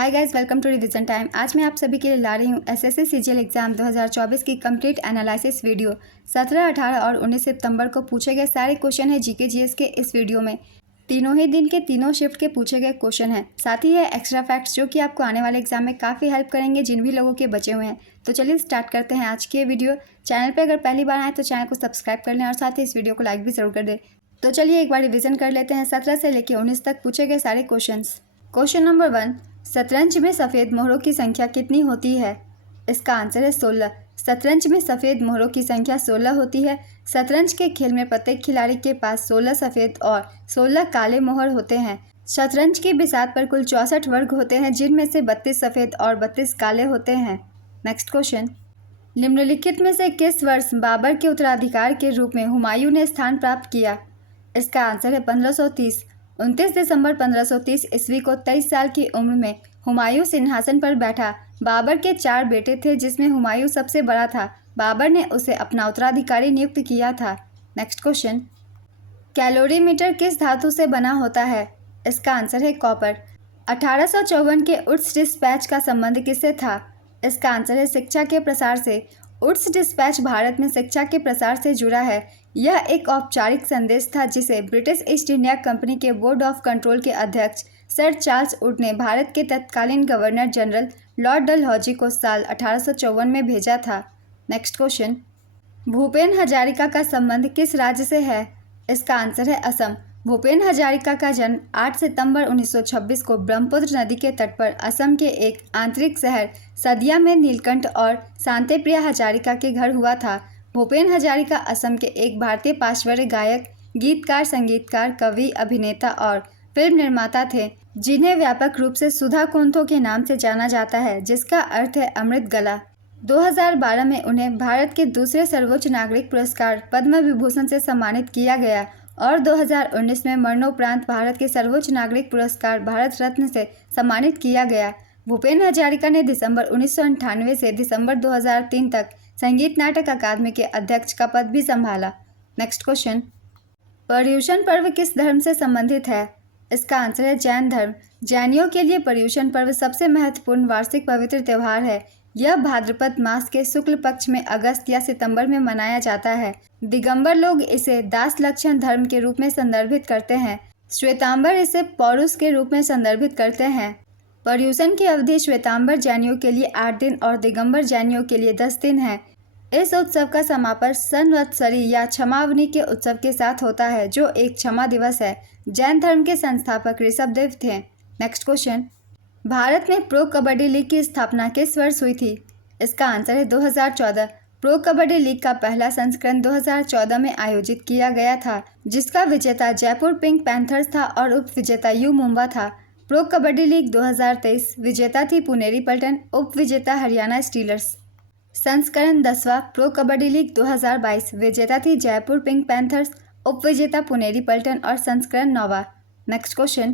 Hi guys, welcome to revision time. आज मैं आप सभी के लिए ला रही हूँ एसएससी सीजीएल एग्जाम 2024 की कंप्लीट एनालिसिस वीडियो। 17, 18 और 19 सितंबर को पूछे गए सारे क्वेश्चन है जीके जीएस के इस वीडियो में। तीनों ही दिन के तीनों शिफ्ट के पूछे गए क्वेश्चन हैं। साथ ही है एक्स्ट्रा फैक्ट्स जो कि आपको आने वाले एग्जाम में काफ़ी हेल्प करेंगे जिन भी लोगों के बचे हुए हैं। तो चलिए स्टार्ट करते हैं आज की वीडियो। चैनल पर अगर पहली बार आए तो चैनल को सब्सक्राइब कर लें और साथ ही इस वीडियो को लाइक भी जरूर कर दें। तो चलिए एक बार रिविजन कर लेते हैं 17 से लेकर 19 तक पूछे गए सारे क्वेश्चन। क्वेश्चन नंबर 1, शतरंज में सफ़ेद मोहरों की संख्या कितनी होती है? इसका आंसर है 16। शतरंज में सफ़ेद मोहरों की संख्या 16 होती है। शतरंज के खेल में प्रत्येक खिलाड़ी के पास 16 सफ़ेद और 16 काले मोहर होते हैं। शतरंज की बिसात पर कुल 64 वर्ग होते हैं जिनमें से 32 सफ़ेद और 32 काले होते हैं। नेक्स्ट क्वेश्चन, निम्नलिखित में से किस वर्ष बाबर के उत्तराधिकार के रूप में हुमायूं ने स्थान प्राप्त किया? इसका आंसर है 1530। 29 दिसंबर 1530 ईस्वी को 23 साल की उम्र में हुमायूं सिंहासन पर बैठा। बाबर के 4 बेटे थे जिसमें हुमायूं सबसे बड़ा था। बाबर ने उसे अपना उत्तराधिकारी नियुक्त किया था। नेक्स्ट क्वेश्चन, कैलोरीमीटर किस धातु से बना होता है? इसका आंसर है कॉपर। 1854 के उड्स डिस्पैच का संबंध किससे था? इसका आंसर है शिक्षा के प्रसार से। उड्स डिस्पैच भारत में शिक्षा के प्रसार से जुड़ा है। यह एक औपचारिक संदेश था जिसे ब्रिटिश ईस्ट इंडिया कंपनी के बोर्ड ऑफ कंट्रोल के अध्यक्ष सर चार्ल्स वुड ने भारत के तत्कालीन गवर्नर जनरल लॉर्ड डलहौजी को साल 1854 में भेजा था। नेक्स्ट क्वेश्चन, भूपेन हजारिका का संबंध किस राज्य से है? इसका आंसर है असम। भूपेन हजारिका का जन्म 8 सितंबर 1926 को ब्रह्मपुत्र नदी के तट पर असम के एक आंतरिक शहर सदिया में नीलकंठ और शांतिप्रिया हजारिका के घर हुआ था। भूपेन हजारिका असम के एक भारतीय पार्श्व गायक, गीतकार, संगीतकार, कवि, अभिनेता और फिल्म निर्माता थे जिन्हें व्यापक रूप से सुधा कुंथो के नाम से जाना जाता है जिसका अर्थ है अमृत गला। 2012 में उन्हें भारत के दूसरे सर्वोच्च नागरिक पुरस्कार पद्म विभूषण से सम्मानित किया गया और 2019 में मरणोपरांत भारत के सर्वोच्च नागरिक पुरस्कार भारत रत्न से सम्मानित किया गया। भूपेन हजारिका ने दिसंबर 1998 से दिसंबर 2003 तक संगीत नाटक अकादमी के अध्यक्ष का पद भी संभाला। नेक्स्ट क्वेश्चन, पर्युषण पर्व किस धर्म से संबंधित है? इसका आंसर है जैन धर्म। जैनियों के लिए पर्युषण पर्व सबसे महत्वपूर्ण वार्षिक पवित्र त्यौहार है। यह भाद्रपद मास के शुक्ल पक्ष में अगस्त या सितंबर में मनाया जाता है। दिगंबर लोग इसे दास लक्षण धर्म के रूप में संदर्भित करते हैं। श्वेतांबर इसे पौरुष के रूप में संदर्भित करते हैं। पर्युषण की अवधि श्वेतांबर जैनियों के लिए 8 दिन और दिगंबर जैनियों के लिए 10 दिन है। इस उत्सव का समापन संवत्सरी या क्षमावनी के उत्सव के साथ होता है जो एक क्षमा दिवस है। जैन धर्म के संस्थापक ऋषभदेव थे। नेक्स्ट क्वेश्चन, भारत में प्रो कबड्डी लीग की स्थापना किस वर्ष हुई थी? इसका आंसर है 2014। प्रो कबड्डी लीग का पहला संस्करण 2014 में आयोजित किया गया था जिसका विजेता जयपुर पिंक पैंथर्स था और उप विजेता यू मुंबा था। प्रो कबड्डी लीग 2023 विजेता थी पुनेरी पल्टन, उप विजेता हरियाणा स्टीलर्स। संस्करण 10वां प्रो कबड्डी लीग 2022 विजेता थी जयपुर पिंक पैंथर्स, उप विजेता पुनेरी पल्टन और संस्करण 9वां। नेक्स्ट क्वेश्चन,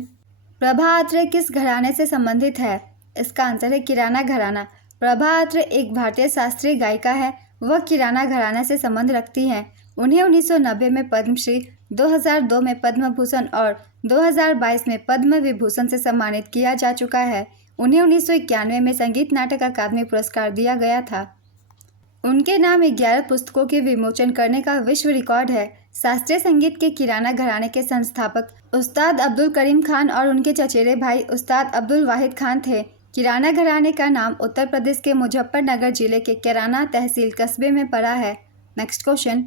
प्रभा अत्रे किस घराने से संबंधित है? इसका आंसर है किराना घराना। प्रभा अत्रे एक भारतीय शास्त्रीय गायिका है। वह किराना घराना से संबंध रखती हैं। उन्हें 1990 में पद्मश्री, 2002 में पद्म भूषण और 2022 में पद्म विभूषण से सम्मानित किया जा चुका है। उन्हें 1991 में संगीत नाटक अकादमी पुरस्कार दिया गया था। उनके नाम 11 पुस्तकों के विमोचन करने का विश्व रिकॉर्ड है। शास्त्रीय संगीत के किराना घराने के संस्थापक उस्ताद अब्दुल करीम खान और उनके चचेरे भाई उस्ताद अब्दुल वाहिद खान थे। किराना घराने का नाम उत्तर प्रदेश के मुजफ्फरनगर जिले के किराना तहसील कस्बे में पड़ा है। नेक्स्ट क्वेश्चन,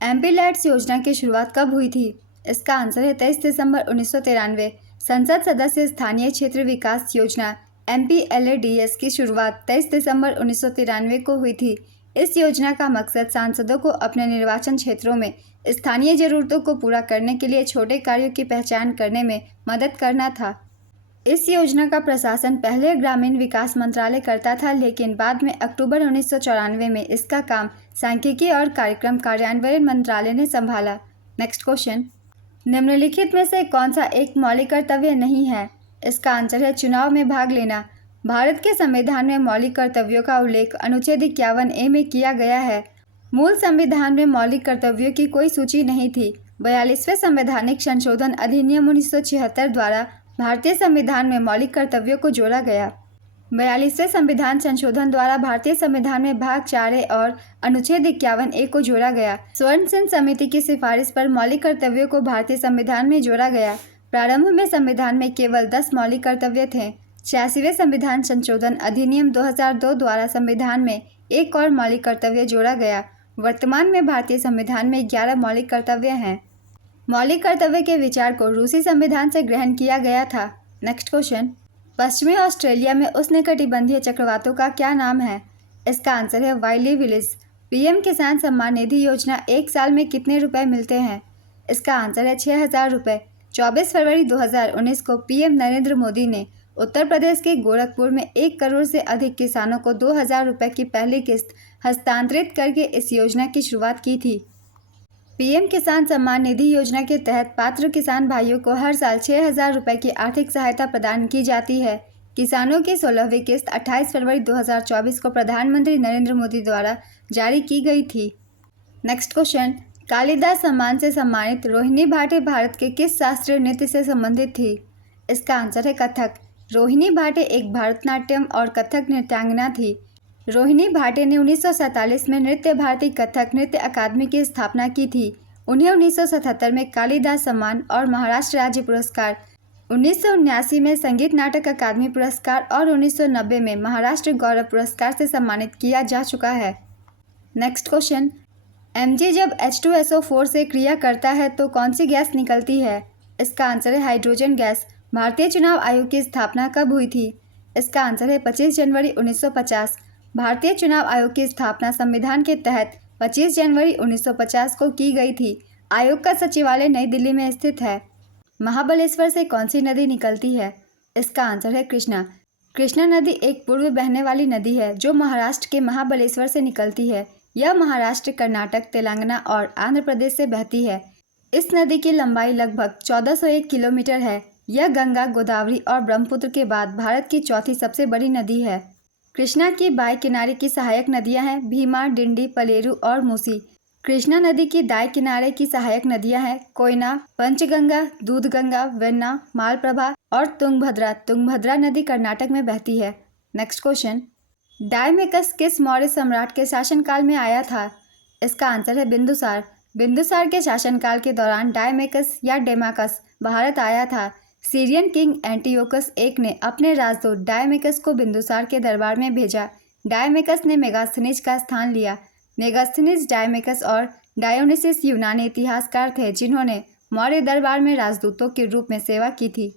एमपी लैट्स योजना की शुरुआत कब हुई थी? इसका आंसर है 23 दिसंबर 1993। संसद सदस्य स्थानीय क्षेत्र विकास योजना MPLADS की शुरुआत 23 दिसंबर 1993 को हुई थी। इस योजना का मकसद सांसदों को अपने निर्वाचन क्षेत्रों में स्थानीय जरूरतों को पूरा करने के लिए छोटे कार्यों की पहचान करने में मदद करना था। इस योजना का प्रशासन पहले ग्रामीण विकास मंत्रालय करता था लेकिन बाद में अक्टूबर 1994 में इसका काम सांख्यिकी और कार्यक्रम कार्यान्वयन मंत्रालय ने संभाला। नेक्स्ट क्वेश्चन, निम्नलिखित में से कौन सा एक मौलिक कर्तव्य नहीं है? इसका आंसर है चुनाव में भाग लेना। भारत के संविधान में मौलिक कर्तव्यों का उल्लेख अनुच्छेद 51A में किया गया है। मूल संविधान में मौलिक कर्तव्यों की कोई सूची नहीं थी। 42वें संवैधानिक संशोधन अधिनियम 1976 द्वारा भारतीय संविधान में मौलिक कर्तव्यों को जोड़ा गया। 42वें संविधान संशोधन द्वारा भारतीय संविधान में भाग 4A और अनुच्छेद 51A को जोड़ा गया। स्वर्ण सिंह समिति की सिफारिश पर मौलिक कर्तव्यों को भारतीय संविधान में जोड़ा गया। प्रारंभ में संविधान में केवल 10 मौलिक कर्तव्य थे। 86वें संविधान संशोधन अधिनियम 2002 द्वारा संविधान में एक और मौलिक कर्तव्य जोड़ा गया। वर्तमान में भारतीय संविधान में 11 मौलिक कर्तव्य हैं। मौलिक कर्तव्य के विचार को रूसी संविधान से ग्रहण किया गया था। नेक्स्ट क्वेश्चन, पश्चिमी ऑस्ट्रेलिया में उष्णकटिबंधीय चक्रवातों का क्या नाम है? इसका आंसर है वाइली विलिस। पीएम किसान सम्मान निधि योजना एक साल में कितने रुपए मिलते हैं? इसका आंसर है 6,000 रुपये। 24 फरवरी 2019 को पीएम नरेंद्र मोदी ने उत्तर प्रदेश के गोरखपुर में 1 करोड़ से अधिक किसानों को 2,000 रुपये की पहली किस्त हस्तांतरित करके इस योजना की शुरुआत की थी। पीएम किसान सम्मान निधि योजना के तहत पात्र किसान भाइयों को हर साल 6,000 रुपये की आर्थिक सहायता प्रदान की जाती है। किसानों की 16वीं किस्त 28 फरवरी 2024 को प्रधानमंत्री नरेंद्र मोदी द्वारा जारी की गई थी। नेक्स्ट क्वेश्चन, कालिदास सम्मान से सम्मानित रोहिणी भाटे भारत के किस शास्त्रीय नृत्य से संबंधित थी? इसका आंसर है कथक। रोहिणी भाटे एक भरतनाट्यम और कथक नृत्यांगना थी। रोहिणी भाटे ने 1947 में नृत्य भारती कथक नृत्य अकादमी की स्थापना की थी। उन्हें 1977 में कालिदास सम्मान और महाराष्ट्र राज्य पुरस्कार, 1979 में संगीत नाटक अकादमी पुरस्कार और 1990 में महाराष्ट्र गौरव पुरस्कार से सम्मानित किया जा चुका है। नेक्स्ट क्वेश्चन, Mg जब H2SO4 से क्रिया करता है तो कौन सी गैस निकलती है? इसका आंसर है हाइड्रोजन गैस। भारतीय चुनाव आयोग की स्थापना कब हुई थी? इसका आंसर है 25 जनवरी 1950। भारतीय चुनाव आयोग की स्थापना संविधान के तहत 25 जनवरी 1950 को की गई थी। आयोग का सचिवालय नई दिल्ली में स्थित है। महाबलेश्वर से कौन सी नदी निकलती है? इसका आंसर है कृष्णा। कृष्णा नदी एक पूर्व बहने वाली नदी है जो महाराष्ट्र के महाबलेश्वर से निकलती है। यह महाराष्ट्र, कर्नाटक, तेलंगाना और आंध्र प्रदेश से बहती है। इस नदी की लंबाई लगभग 1401 किलोमीटर है। यह गंगा, गोदावरी और ब्रह्मपुत्र के बाद भारत की चौथी सबसे बड़ी नदी है। कृष्णा की बाएं किनारे की सहायक नदियां हैं भीमा, डिंडी, पलेरू और मूसी। कृष्णा नदी की दाएं किनारे की सहायक नदियां हैं कोयना, पंचगंगा, दूधगंगा, वेन्ना, मालप्रभा और तुंगभद्रा। तुंगभद्रा नदी कर्नाटक में बहती है। नेक्स्ट क्वेश्चन, डायमेकस किस मौर्य सम्राट के शासनकाल में आया था? इसका आंसर है बिंदुसार। बिंदुसार के शासनकाल के दौरान डायमेकस या डेमाकस भारत आया था। सीरियन किंग एंटियोकस एक ने अपने राजदूत डायमेकस को बिंदुसार के दरबार में भेजा। डायमेकस ने मेगास्थनीज का स्थान लिया। मेगास्थनीज, डायमेकस और डायोनिसिस यूनानी इतिहासकार थे जिन्होंने मौर्य दरबार में राजदूतों के रूप में सेवा की थी।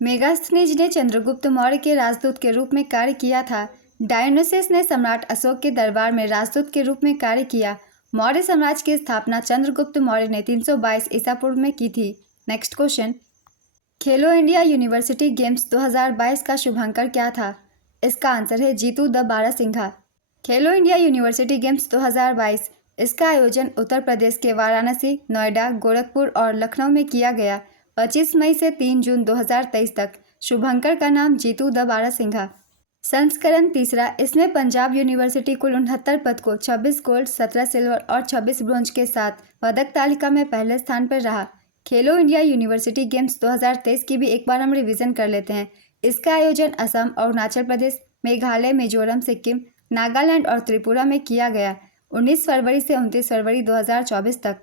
मेगास्थनीज ने चंद्रगुप्त मौर्य के राजदूत के रूप में कार्य किया था। डायोनिसिस ने सम्राट अशोक के दरबार में राजदूत के रूप में कार्य किया। मौर्य साम्राज्य की स्थापना चंद्रगुप्त मौर्य ने 322 ईसा पूर्व में की थी। नेक्स्ट क्वेश्चन, खेलो इंडिया यूनिवर्सिटी गेम्स 2022 का शुभांकर क्या था? इसका आंसर है Jitu the barasingha. Khelo India university games 2022 इसका आयोजन उत्तर प्रदेश के वाराणसी, नोएडा, गोरखपुर और लखनऊ में किया गया। 25 मई से 3 जून 2023 तक। शुभंकर का नाम जीतू द बारासिंघा। संस्करण तीसरा, इसमें पंजाब यूनिवर्सिटी कुल 69 पद को 26 गोल्ड, 17 सिल्वर और 26 ब्रोंज के साथ पदक तालिका में पहले स्थान पर रहा। खेलो इंडिया यूनिवर्सिटी गेम्स 2023 की भी एक बार हम रिवीजन कर लेते हैं। इसका आयोजन असम, अरुणाचल प्रदेश, मेघालय, मिजोरम, सिक्किम, नागालैंड और त्रिपुरा में किया गया 19 फरवरी से 29 फरवरी 2024 तक।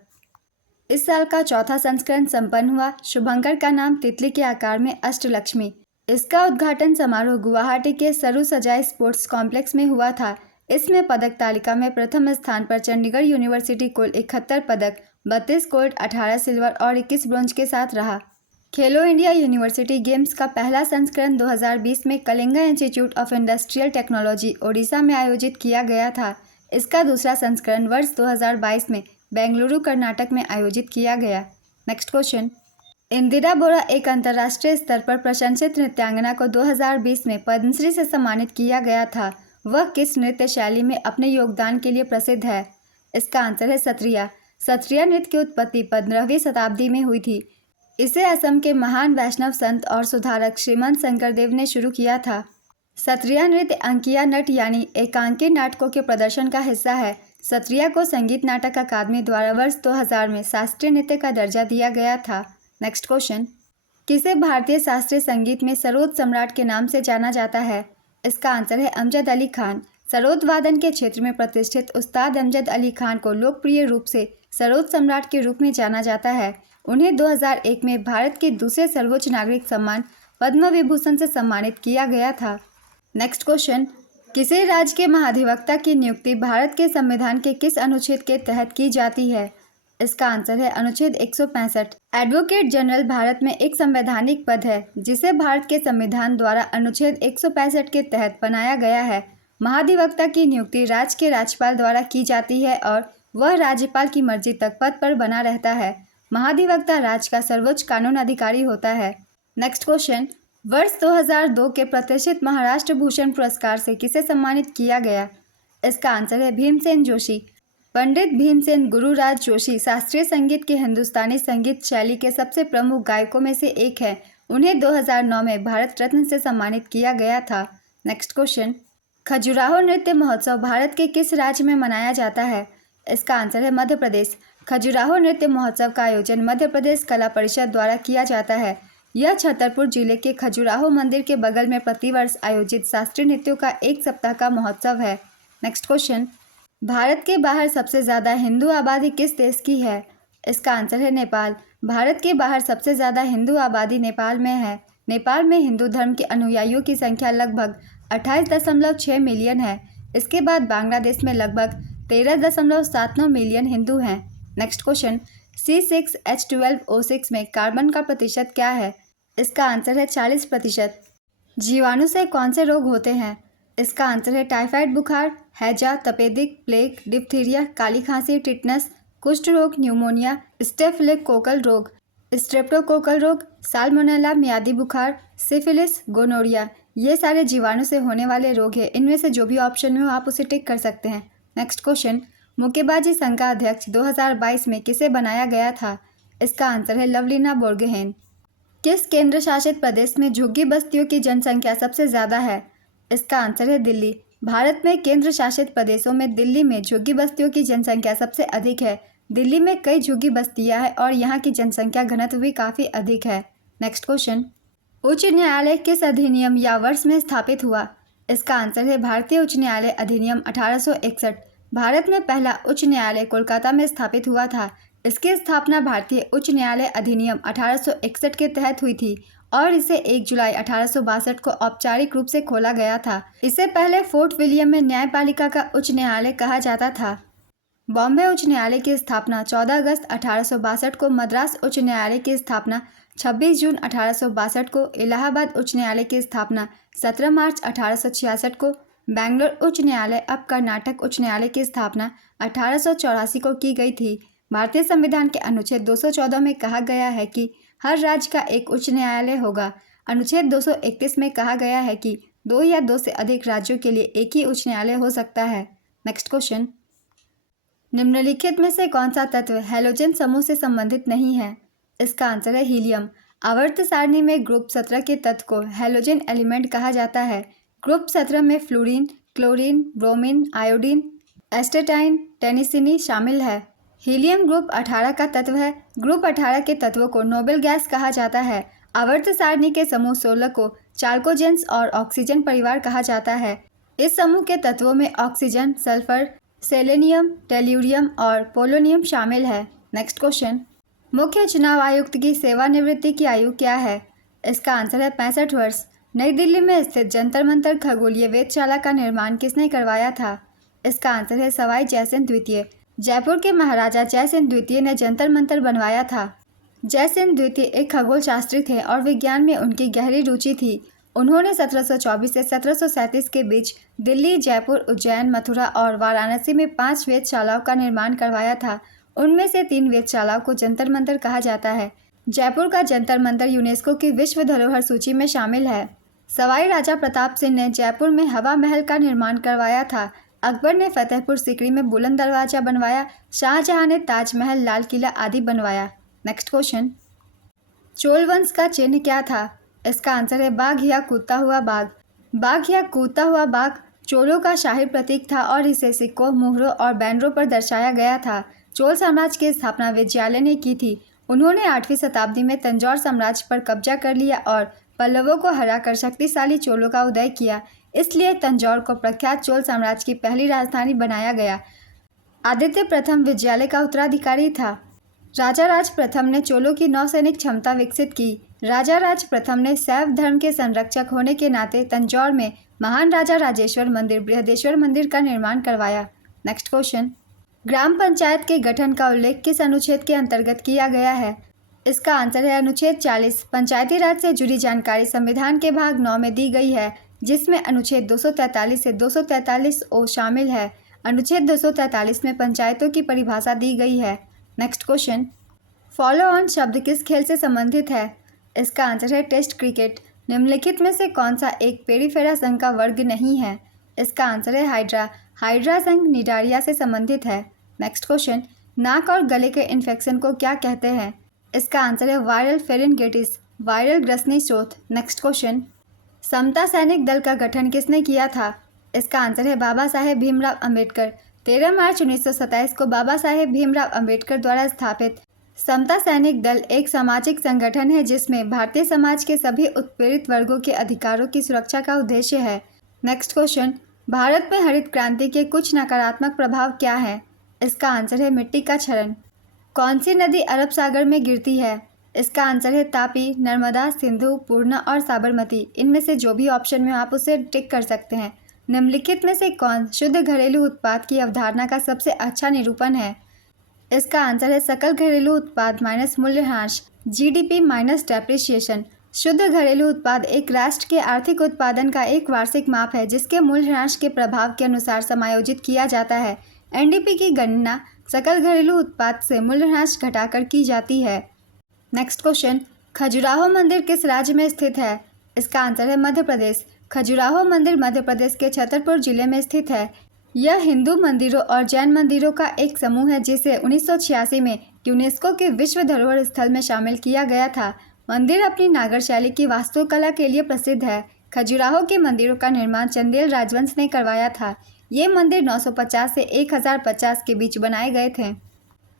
इस साल का चौथा संस्करण संपन्न हुआ। शुभंकर का नाम तितली के आकार में अष्टलक्ष्मी। इसका उद्घाटन समारोह गुवाहाटी के सरू सजाई स्पोर्ट्स कॉम्प्लेक्स में हुआ था। इसमें पदक तालिका में प्रथम स्थान पर चंडीगढ़ यूनिवर्सिटी कुल 71 पदक, 32 गोल्ड, 18 सिल्वर और 21 ब्रोंज के साथ रहा। खेलो इंडिया यूनिवर्सिटी गेम्स का पहला संस्करण 2020 में Kalinga institute of industrial technology, Odisha में आयोजित किया गया था। इसका दूसरा संस्करण वर्ष 2022 में बेंगलुरु, कर्नाटक में आयोजित किया गया। नेक्स्ट क्वेश्चन, इंदिरा बोरा एक अंतर्राष्ट्रीय स्तर पर प्रशंसित नृत्यांगना को 2020 में पद्मश्री से सम्मानित किया गया था। वह किस नृत्य शैली में अपने योगदान के लिए प्रसिद्ध है? इसका आंसर है सत्रिया। सत्रिया नृत्य की उत्पत्ति 15वीं शताब्दी में हुई थी। इसे असम के महान वैष्णव संत और सुधारक श्रीमंत शंकरदेव ने शुरू किया था। सत्रिया नृत्य अंकिया नट यानी एकांकी नाटकों के प्रदर्शन का हिस्सा है। सत्रिया को संगीत नाटक अकादमी द्वारा वर्ष 2000 में शास्त्रीय नृत्य का दर्जा दिया गया था। नेक्स्ट क्वेश्चन, किसे भारतीय शास्त्रीय संगीत में सरोद सम्राट के नाम से जाना जाता है? इसका आंसर है अमजद अली खान। सरोद वादन के क्षेत्र में प्रतिष्ठित उस्ताद अमजद अली खान को लोकप्रिय रूप से सरोद सम्राट के रूप में जाना जाता है। उन्हें 2001 में भारत के दूसरे सर्वोच्च नागरिक सम्मान पद्म विभूषण से सम्मानित किया गया था। नेक्स्ट क्वेश्चन, किसी राज्य के महाधिवक्ता की नियुक्ति भारत के संविधान के किस अनुच्छेद के तहत की जाती है? इसका आंसर है अनुच्छेद 165। एडवोकेट जनरल भारत में एक संवैधानिक पद है जिसे भारत के संविधान द्वारा अनुच्छेद 165 के तहत बनाया गया है। महाधिवक्ता की नियुक्ति राज्य के राज्यपाल द्वारा की जाती है और वह राज्यपाल की मर्जी तक पद पर बना रहता है। महाधिवक्ता राज्य का सर्वोच्च कानून अधिकारी होता है। नेक्स्ट क्वेश्चन, वर्ष 2002 के प्रतिष्ठित महाराष्ट्र भूषण पुरस्कार से किसे सम्मानित किया गया? इसका आंसर है भीमसेन जोशी। पंडित भीमसेन गुरुराज जोशी शास्त्रीय संगीत के हिंदुस्तानी संगीत शैली के सबसे प्रमुख गायकों में से एक है। उन्हें 2009 में भारत रत्न से सम्मानित किया गया था। नेक्स्ट क्वेश्चन, खजुराहो नृत्य महोत्सव भारत के किस राज्य में मनाया जाता है? इसका आंसर है मध्य प्रदेश। खजुराहो नृत्य महोत्सव का आयोजन मध्य प्रदेश कला परिषद द्वारा किया जाता है। यह छतरपुर जिले के खजुराहो मंदिर के बगल में प्रतिवर्ष आयोजित शास्त्रीय नृत्यों का एक सप्ताह का महोत्सव है। नेक्स्ट क्वेश्चन, भारत के बाहर सबसे ज़्यादा हिंदू आबादी किस देश की है? इसका आंसर है नेपाल। भारत के बाहर सबसे ज़्यादा हिंदू आबादी नेपाल में है। नेपाल में हिंदू धर्म के अनुयायियों की संख्या लगभग 28.6 मिलियन है। इसके बाद बांग्लादेश में लगभग 13.79 मिलियन हिंदू हैं। नेक्स्ट क्वेश्चन, C6H12O6 में कार्बन का प्रतिशत क्या है? इसका आंसर है 40%। जीवाणु से कौन से रोग होते हैं? इसका आंसर है टाइफाइड बुखार, हैजा, तपेदिक, प्लेग, डिप्थीरिया, काली खांसी, टिटनस, कुष्ठ रोग, न्यूमोनिया, स्टेफिलोकोकल रोग, स्ट्रेप्टोकोकल रोग, साल्मोनेला, मियादी बुखार, सिफिलिस, गोनोरिया। ये सारे जीवाणु से होने वाले रोग हैं। इनमें से जो भी ऑप्शन में हो आप उसे टिक कर सकते हैं। नेक्स्ट क्वेश्चन, मुक्केबाजी संघ का अध्यक्ष 2022 में किसे बनाया गया था? इसका आंसर है लवलीना बोर्गोहेन। किस केंद्र शासित प्रदेश में झुग्गी बस्तियों की जनसंख्या सबसे ज़्यादा है? इसका आंसर है दिल्ली। भारत में केंद्र शासित प्रदेशों में दिल्ली में झुग्गी बस्तियों की जनसंख्या सबसे अधिक है। दिल्ली में कई झुग्गी बस्तियां हैं और यहाँ की जनसंख्या घनत्व भी काफ़ी अधिक है। नेक्स्ट क्वेश्चन, उच्च न्यायालय किस अधिनियम या वर्ष में स्थापित हुआ? इसका आंसर है भारतीय उच्च न्यायालय अधिनियम 1861। भारत में पहला उच्च न्यायालय कोलकाता में स्थापित हुआ था। इसकी स्थापना भारतीय उच्च न्यायालय अधिनियम 1861 के तहत हुई थी और इसे 1 जुलाई 1862 को औपचारिक रूप से खोला गया था। इससे पहले फोर्ट विलियम में न्यायपालिका का उच्च न्यायालय कहा जाता था। बॉम्बे उच्च न्यायालय की स्थापना 14 अगस्त 1862 को, मद्रास उच्च न्यायालय की स्थापना 26 जून 1862 को, इलाहाबाद उच्च न्यायालय की स्थापना 17 मार्च 1866 को, बेंगलोर उच्च न्यायालय अब कर्नाटक उच्च न्यायालय की स्थापना 1884 को की गई थी। भारतीय संविधान के अनुच्छेद 214 में कहा गया है कि हर राज्य का एक उच्च न्यायालय होगा। अनुच्छेद 231 में कहा गया है कि 2 या 2 से अधिक राज्यों के लिए एक ही उच्च न्यायालय हो सकता है। नेक्स्ट क्वेश्चन, निम्नलिखित में से कौन सा तत्व हैलोजन समूह से संबंधित नहीं है? इसका आंसर है हीलियम। आवर्त सारणी में ग्रुप 17 के तत्व को हैलोजन एलिमेंट कहा जाता है। ग्रुप 17 में fluorine, chlorine, bromine, iodine, astatine, tennessine शामिल है। हीलियम ग्रुप 18 का तत्व है। ग्रुप 18 के तत्वों को नोबेल गैस कहा जाता है। आवर्त सारणी के समूह 16 को चाल्कोजेंस और ऑक्सीजन परिवार कहा जाता है। इस समूह के तत्वों में ऑक्सीजन, सल्फर, सेलेनियम, टेल्यूरियम और पोलोनियम शामिल है। नेक्स्ट क्वेश्चन, मुख्य चुनाव आयुक्त की सेवानिवृत्ति की आयु क्या है? इसका आंसर है 65 वर्ष। नई दिल्ली में स्थित जंतर मंतर खगोलीय वेधशाला का निर्माण किसने करवाया था? इसका आंसर है सवाई जयसिंह द्वितीय। जयपुर के महाराजा जयसिंह द्वितीय ने जंतर मंतर बनवाया था। जयसिंह द्वितीय एक खगोल शास्त्री थे और विज्ञान में उनकी गहरी रुचि थी। उन्होंने 1724 से 1737 के बीच दिल्ली, जयपुर, उज्जैन, मथुरा और वाराणसी में 5 वेधशालाओं का निर्माण करवाया था। उनमें से 3 वेधशालाओं को जंतर मंतर कहा जाता है। जयपुर का जंतर मंतर यूनेस्को की विश्व धरोहर सूची में शामिल है। सवाई राजा प्रताप सिंह ने जयपुर में हवा महल का निर्माण करवाया था। अकबर ने फतेहपुर सीकरी में बुलंद दरवाजा बनवाया। शाहजहां ने ताजमहल, लाल किला आदि बनवाया। नेक्स्ट क्वेश्चन, चोल वंश का चिन्ह क्या था? इसका आंसर है बाघ या कूदता हुआ बाघ। बाघ या कूदता हुआ बाघ चोलों का शाही प्रतीक था और इसे सिक्कों, मुहरों और बैनरों पर दर्शाया गया था। चोल साम्राज्य की स्थापना विजयालय ने की थी। उन्होंने 8वीं शताब्दी में तंजौर साम्राज्य पर कब्जा कर लिया और पल्लवों को हराकर शक्तिशाली चोलों का उदय किया। इसलिए तंजौर को प्रख्यात चोल साम्राज्य की पहली राजधानी बनाया गया। आदित्य प्रथम विजयालय का उत्तराधिकारी था। राजा राज प्रथम ने चोलों की नौसैनिक क्षमता विकसित की। राजा राज प्रथम ने शैव धर्म के संरक्षक होने के नाते तंजौर में महान राजा राजेश्वर मंदिर बृहदेश्वर मंदिर का निर्माण करवाया। नेक्स्ट क्वेश्चन, ग्राम पंचायत के गठन का उल्लेख किस अनुच्छेद के अंतर्गत किया गया है? इसका आंसर है अनुच्छेद 40। पंचायती राज से जुड़ी जानकारी संविधान के भाग 9 में दी गई है, जिसमें अनुच्छेद 243 से 243 शामिल है। अनुच्छेद 243 में पंचायतों की परिभाषा दी गई है। नेक्स्ट क्वेश्चन, फॉलो ऑन शब्द किस खेल से संबंधित है? इसका आंसर है टेस्ट क्रिकेट। निम्नलिखित में से कौन सा एक पेरिफेरा संघ का वर्ग नहीं है? इसका आंसर है हाइड्रा। हाइड्रा संघ निडारिया से संबंधित है। नेक्स्ट क्वेश्चन, नाक और गले के इन्फेक्शन को क्या कहते हैं? इसका आंसर है वायरल फेरिंगिटिस, वायरल ग्रसनी शोथ। नेक्स्ट क्वेश्चन, समता सैनिक दल का गठन किसने किया था? इसका आंसर है बाबा साहेब भीमराव अंबेडकर। 13 मार्च 1927 को बाबा साहेब भीमराव अंबेडकर द्वारा स्थापित समता सैनिक दल एक सामाजिक संगठन है जिसमें भारतीय समाज के सभी उत्पीड़ित वर्गों के अधिकारों की सुरक्षा का उद्देश्य है। नेक्स्ट क्वेश्चन, भारत में हरित क्रांति के कुछ नकारात्मक प्रभाव क्या है? इसका आंसर है मिट्टी का क्षरण। कौन सी नदी अरब सागर में गिरती है? इसका आंसर है तापी, नर्मदा, सिंधु, पूर्णा और साबरमती। इनमें से जो भी ऑप्शन में आप उसे टिक कर सकते हैं। निम्नलिखित में से कौन शुद्ध घरेलू उत्पाद की अवधारणा का सबसे अच्छा निरूपण है? इसका आंसर है सकल घरेलू उत्पाद माइनस मूल्यह्रास, जीडीपी माइनस डेप्रिसिएशन। शुद्ध घरेलू उत्पाद एक राष्ट्र के आर्थिक उत्पादन का एक वार्षिक माप है जिसके मूल्यह्रास के प्रभाव के अनुसार समायोजित किया जाता है। एनडीपी की गणना सकल घरेलू उत्पाद से मूल्यह्रास घटाकर की जाती है। नेक्स्ट क्वेश्चन, खजुराहो मंदिर किस राज्य में स्थित है? इसका आंसर है मध्य प्रदेश। खजुराहो मंदिर मध्य प्रदेश के छतरपुर जिले में स्थित है। यह हिंदू मंदिरों और जैन मंदिरों का एक समूह है जिसे 1986 में यूनेस्को के विश्व धरोहर स्थल में शामिल किया गया था। मंदिर अपनी नागर शैली की वास्तुकला के लिए प्रसिद्ध है। खजुराहो के मंदिरों का निर्माण चंदेल राजवंश ने करवाया था। ये मंदिर 950 से 1050 के बीच बनाए गए थे।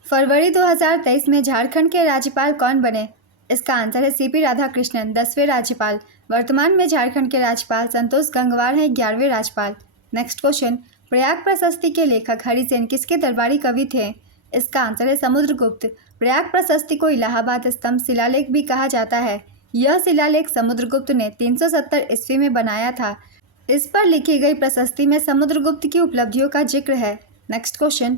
फरवरी 2023 में झारखंड के राज्यपाल कौन बने? इसका आंसर है सीपी राधाकृष्णन, 10वें राज्यपाल। वर्तमान में झारखंड के राज्यपाल संतोष गंगवार हैं, 11वें राज्यपाल। नेक्स्ट क्वेश्चन, प्रयाग प्रशस्ति के लेखक हरिसेन किसके दरबारी कवि थे? इसका आंसर है समुद्रगुप्त। प्रयाग प्रशस्ति को इलाहाबाद स्तंभ शिलालेख भी कहा जाता है। यह शिलालेख समुद्रगुप्त ने 370 ईस्वी में बनाया था। इस पर लिखी गई प्रशस्ति में समुद्रगुप्त की उपलब्धियों का जिक्र है। नेक्स्ट क्वेश्चन,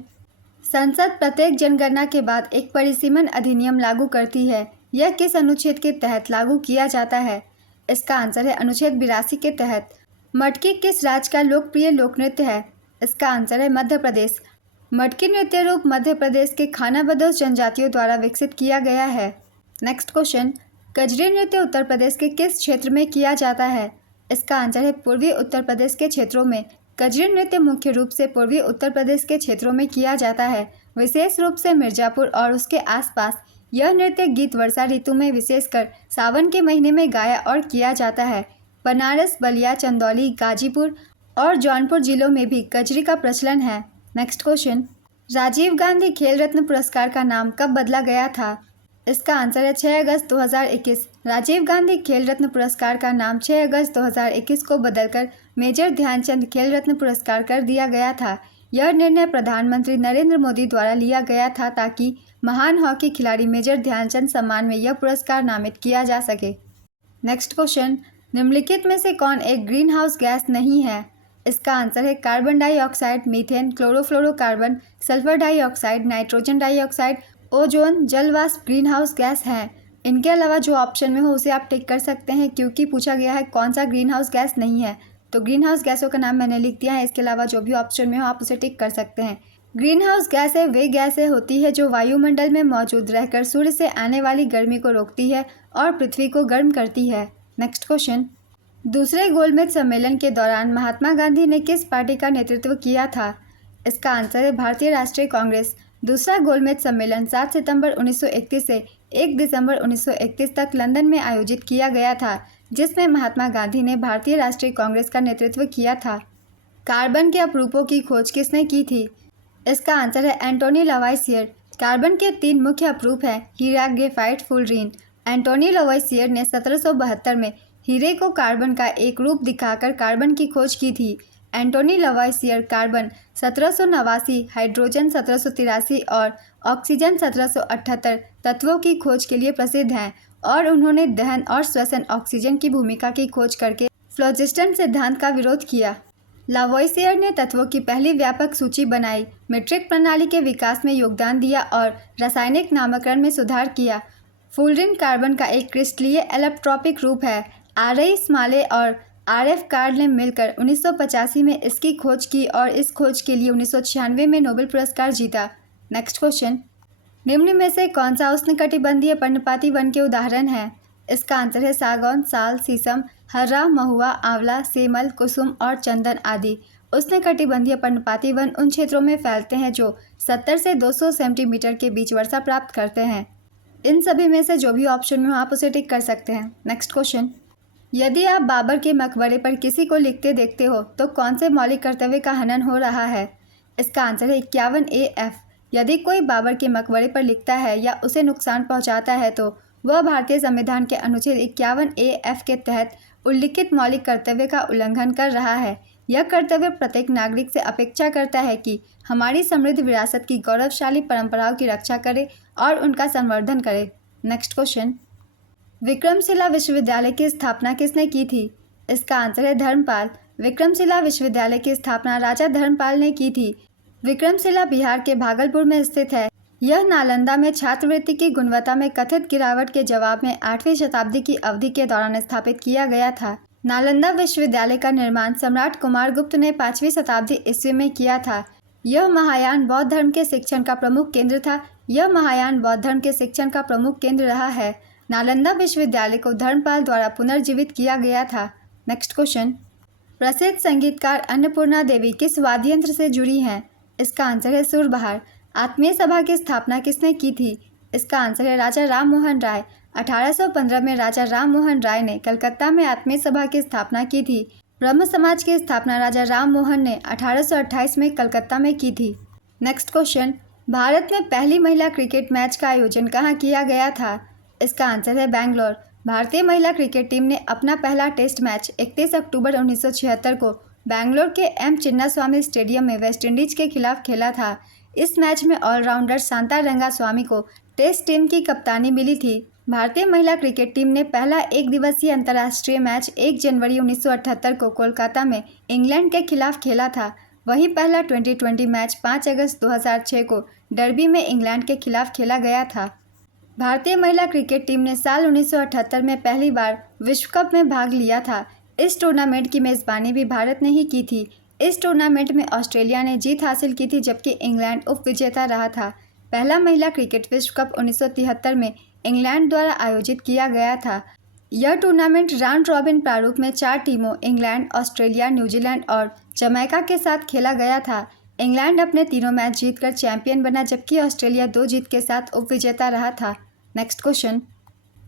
संसद प्रत्येक जनगणना के बाद एक परिसीमन अधिनियम लागू करती है। यह किस अनुच्छेद के तहत लागू किया जाता है? इसका आंसर है अनुच्छेद 82 के तहत। मटकी किस राज्य का लोकप्रिय लोक नृत्य है? इसका आंसर है मध्य प्रदेश। मटकी नृत्य रूप मध्य प्रदेश के खानाबदोश जनजातियों द्वारा विकसित किया गया है। नेक्स्ट क्वेश्चन, कजरी नृत्य उत्तर प्रदेश के किस क्षेत्र में किया जाता है? इसका आंसर है पूर्वी उत्तर प्रदेश के क्षेत्रों में। कजरी नृत्य मुख्य रूप से पूर्वी उत्तर प्रदेश के क्षेत्रों में किया जाता है, विशेष रूप से मिर्जापुर और उसके आसपास। यह नृत्य गीत वर्षा ऋतु में विशेषकर सावन के महीने में गाया और किया जाता है। बनारस, बलिया, चंदौली, गाजीपुर और जौनपुर जिलों में भी कजरी का प्रचलन है। नेक्स्ट क्वेश्चन, राजीव गांधी खेल रत्न पुरस्कार का नाम कब बदला गया था? इसका आंसर है 6 अगस्त 2021। राजीव गांधी खेल रत्न पुरस्कार का नाम 6 अगस्त 2021 को बदलकर मेजर ध्यानचंद खेल रत्न पुरस्कार कर दिया गया था। यह निर्णय प्रधानमंत्री नरेंद्र मोदी द्वारा लिया गया था ताकि महान हॉकी खिलाड़ी मेजर ध्यानचंद सम्मान में यह पुरस्कार नामित किया जा सके। नेक्स्ट क्वेश्चन, निम्नलिखित में से कौन एक ग्रीन हाउस गैस नहीं है? इसका आंसर है carbon dioxide, methane, chlorofluorocarbon, sulphur dioxide, nitrogen dioxide, ozone, जलवाष्प ग्रीन हाउस गैस हैं। इनके अलावा जो ऑप्शन में हो उसे आप टिक कर सकते हैं क्योंकि पूछा गया है कौन सा ग्रीन हाउस गैस नहीं है। तो ग्रीन हाउस गैसों का नाम मैंने लिख दिया है। इसके अलावा जो भी ऑप्शन में हो आप उसे टिक कर सकते हैं। ग्रीन हाउस गैसें वे गैसें होती है जो वायुमंडल में मौजूद रहकर सूर्य से आने वाली गर्मी को रोकती है और पृथ्वी को गर्म करती है। नेक्स्ट क्वेश्चन, दूसरे गोलमेज सम्मेलन के दौरान महात्मा गांधी ने किस पार्टी का नेतृत्व किया था? इसका आंसर है भारतीय राष्ट्रीय कांग्रेस। दूसरा गोलमेज सम्मेलन 7 सितंबर 1931 से 1 दिसंबर 1931 तक लंदन में आयोजित किया गया था, जिसमें महात्मा गांधी ने भारतीय राष्ट्रीय कांग्रेस का नेतृत्व किया था। कार्बन के अपरूपों की खोज किसने की थी? इसका आंसर है एंटोनी लावाइसियर। कार्बन के 3 मुख्य अपरूप हैं, हीरा, ग्रेफाइट, फुलरीन। एंटोनी लवॉइसियर ने 1772 में हीरे को कार्बन का एक रूप दिखाकर कार्बन की खोज की थी। एंटोनी लवॉइसियर कार्बन 1789, हाइड्रोजन 1783 और ऑक्सीजन 1778 तत्वों की खोज के लिए प्रसिद्ध हैं और उन्होंने दहन और श्वसन ऑक्सीजन की भूमिका की खोज करके फ्लोजिस्टन सिद्धांत का विरोध किया। लावॉइसियर ने तत्वों की पहली व्यापक सूची बनाई, मीट्रिक प्रणाली के विकास में योगदान दिया और रासायनिक नामकरण में सुधार किया। फुलरीन कार्बन का एक क्रिस्टलीय एलोट्रोपिक रूप है। आरई स्माले और आरएफ कार्ल ने मिलकर 1985 में इसकी खोज की और इस खोज के लिए 1996 में नोबेल पुरस्कार जीता। नेक्स्ट क्वेश्चन, निम्न में से कौन सा उष्णकटिबंधीय पर्णपाती वन के उदाहरण है? इसका आंसर है सागौन, साल, शीशम, हर्रा, महुआ, आंवला, सेमल, कुसुम और चंदन आदि। उष्णकटिबंधीय पर्णपाती वन उन क्षेत्रों में फैलते हैं जो 70 से 200 सेंटीमीटर के बीच वर्षा प्राप्त करते हैं। इन सभी में से जो भी ऑप्शन में हो आप उसे टिक कर सकते हैं। नेक्स्ट क्वेश्चन, यदि आप बाबर के मकबरे पर किसी को लिखते देखते हो तो कौन से मौलिक कर्तव्य का हनन हो रहा है? इसका आंसर है 51A(F). यदि कोई बाबर के मकबरे पर लिखता है या उसे नुकसान पहुंचाता है तो वह भारतीय संविधान के अनुच्छेद 51A(F) के तहत उल्लिखित मौलिक कर्तव्य का उल्लंघन कर रहा है। यह कर्तव्य प्रत्येक नागरिक से अपेक्षा करता है कि हमारी समृद्ध विरासत की गौरवशाली परंपराओं की रक्षा करे और उनका संवर्धन करे। नेक्स्ट क्वेश्चन, विक्रमशिला विश्वविद्यालय की स्थापना किसने की थी? इसका आंसर है धर्मपाल। विक्रमशिला विश्वविद्यालय की स्थापना राजा धर्मपाल ने की थी। विक्रमशिला बिहार के भागलपुर में स्थित है। यह नालंदा में छात्रवृत्ति की गुणवत्ता में कथित गिरावट के जवाब में 8वीं शताब्दी की अवधि के दौरान स्थापित किया गया था। नालंदा विश्वविद्यालय का निर्माण सम्राट कुमारगुप्त ने 5वीं शताब्दी ईस्वी में किया था। यह महायान बौद्ध धर्म के शिक्षण का प्रमुख केंद्र था। यह महायान बौद्ध धर्म के शिक्षण का प्रमुख केंद्र रहा है। नालंदा विश्वविद्यालय को धर्मपाल द्वारा पुनर्जीवित किया गया था। नेक्स्ट क्वेश्चन, प्रसिद्ध संगीतकार अन्नपूर्णा देवी किस वाद्य यंत्र से जुड़ी हैं? इसका आंसर है सुरबहार। आत्मीय सभा की स्थापना किसने की थी? इसका आंसर है राजा राम मोहन राय। 1815 में राजा राम मोहन राय ने कलकत्ता में आत्मीय सभा की स्थापना की थी। ब्रह्म समाज की स्थापना राजा राम मोहन ने 1828 में कलकत्ता में की थी। नेक्स्ट क्वेश्चन, भारत में पहली महिला क्रिकेट मैच का आयोजन कहाँ किया गया था? इसका आंसर है बेंगलोर। भारतीय महिला क्रिकेट टीम ने अपना पहला टेस्ट मैच 31 अक्टूबर 1976 को बेंगलोर के एम चिन्नास्वामी स्टेडियम में वेस्टइंडीज के खिलाफ खेला था। इस मैच में ऑलराउंडर शांता रंगास्वामी को टेस्ट टीम की कप्तानी मिली थी। भारतीय महिला क्रिकेट टीम ने पहला एक दिवसीय अंतर्राष्ट्रीय मैच 1 जनवरी 1978 को कोलकाता में इंग्लैंड के खिलाफ खेला था। वहीं पहला T20 मैच 5 अगस्त 2006 को डर्बी में इंग्लैंड के खिलाफ खेला गया था। भारतीय महिला क्रिकेट टीम ने साल 1978 में पहली बार विश्व कप में भाग लिया था। इस टूर्नामेंट की मेज़बानी भी भारत ने ही की थी। इस टूर्नामेंट में ऑस्ट्रेलिया ने जीत हासिल की थी जबकि इंग्लैंड उप विजेता रहा था। पहला महिला क्रिकेट विश्व कप 1973 में इंग्लैंड द्वारा आयोजित किया गया था। यह टूर्नामेंट राउंड रॉबिन प्रारूप में 4 टीमों इंग्लैंड, ऑस्ट्रेलिया, न्यूजीलैंड और जमैका के साथ खेला गया था। इंग्लैंड अपने तीनों मैच जीतकर चैंपियन बना जबकि ऑस्ट्रेलिया 2 जीत के साथ उप विजेता रहा था। नेक्स्ट क्वेश्चन,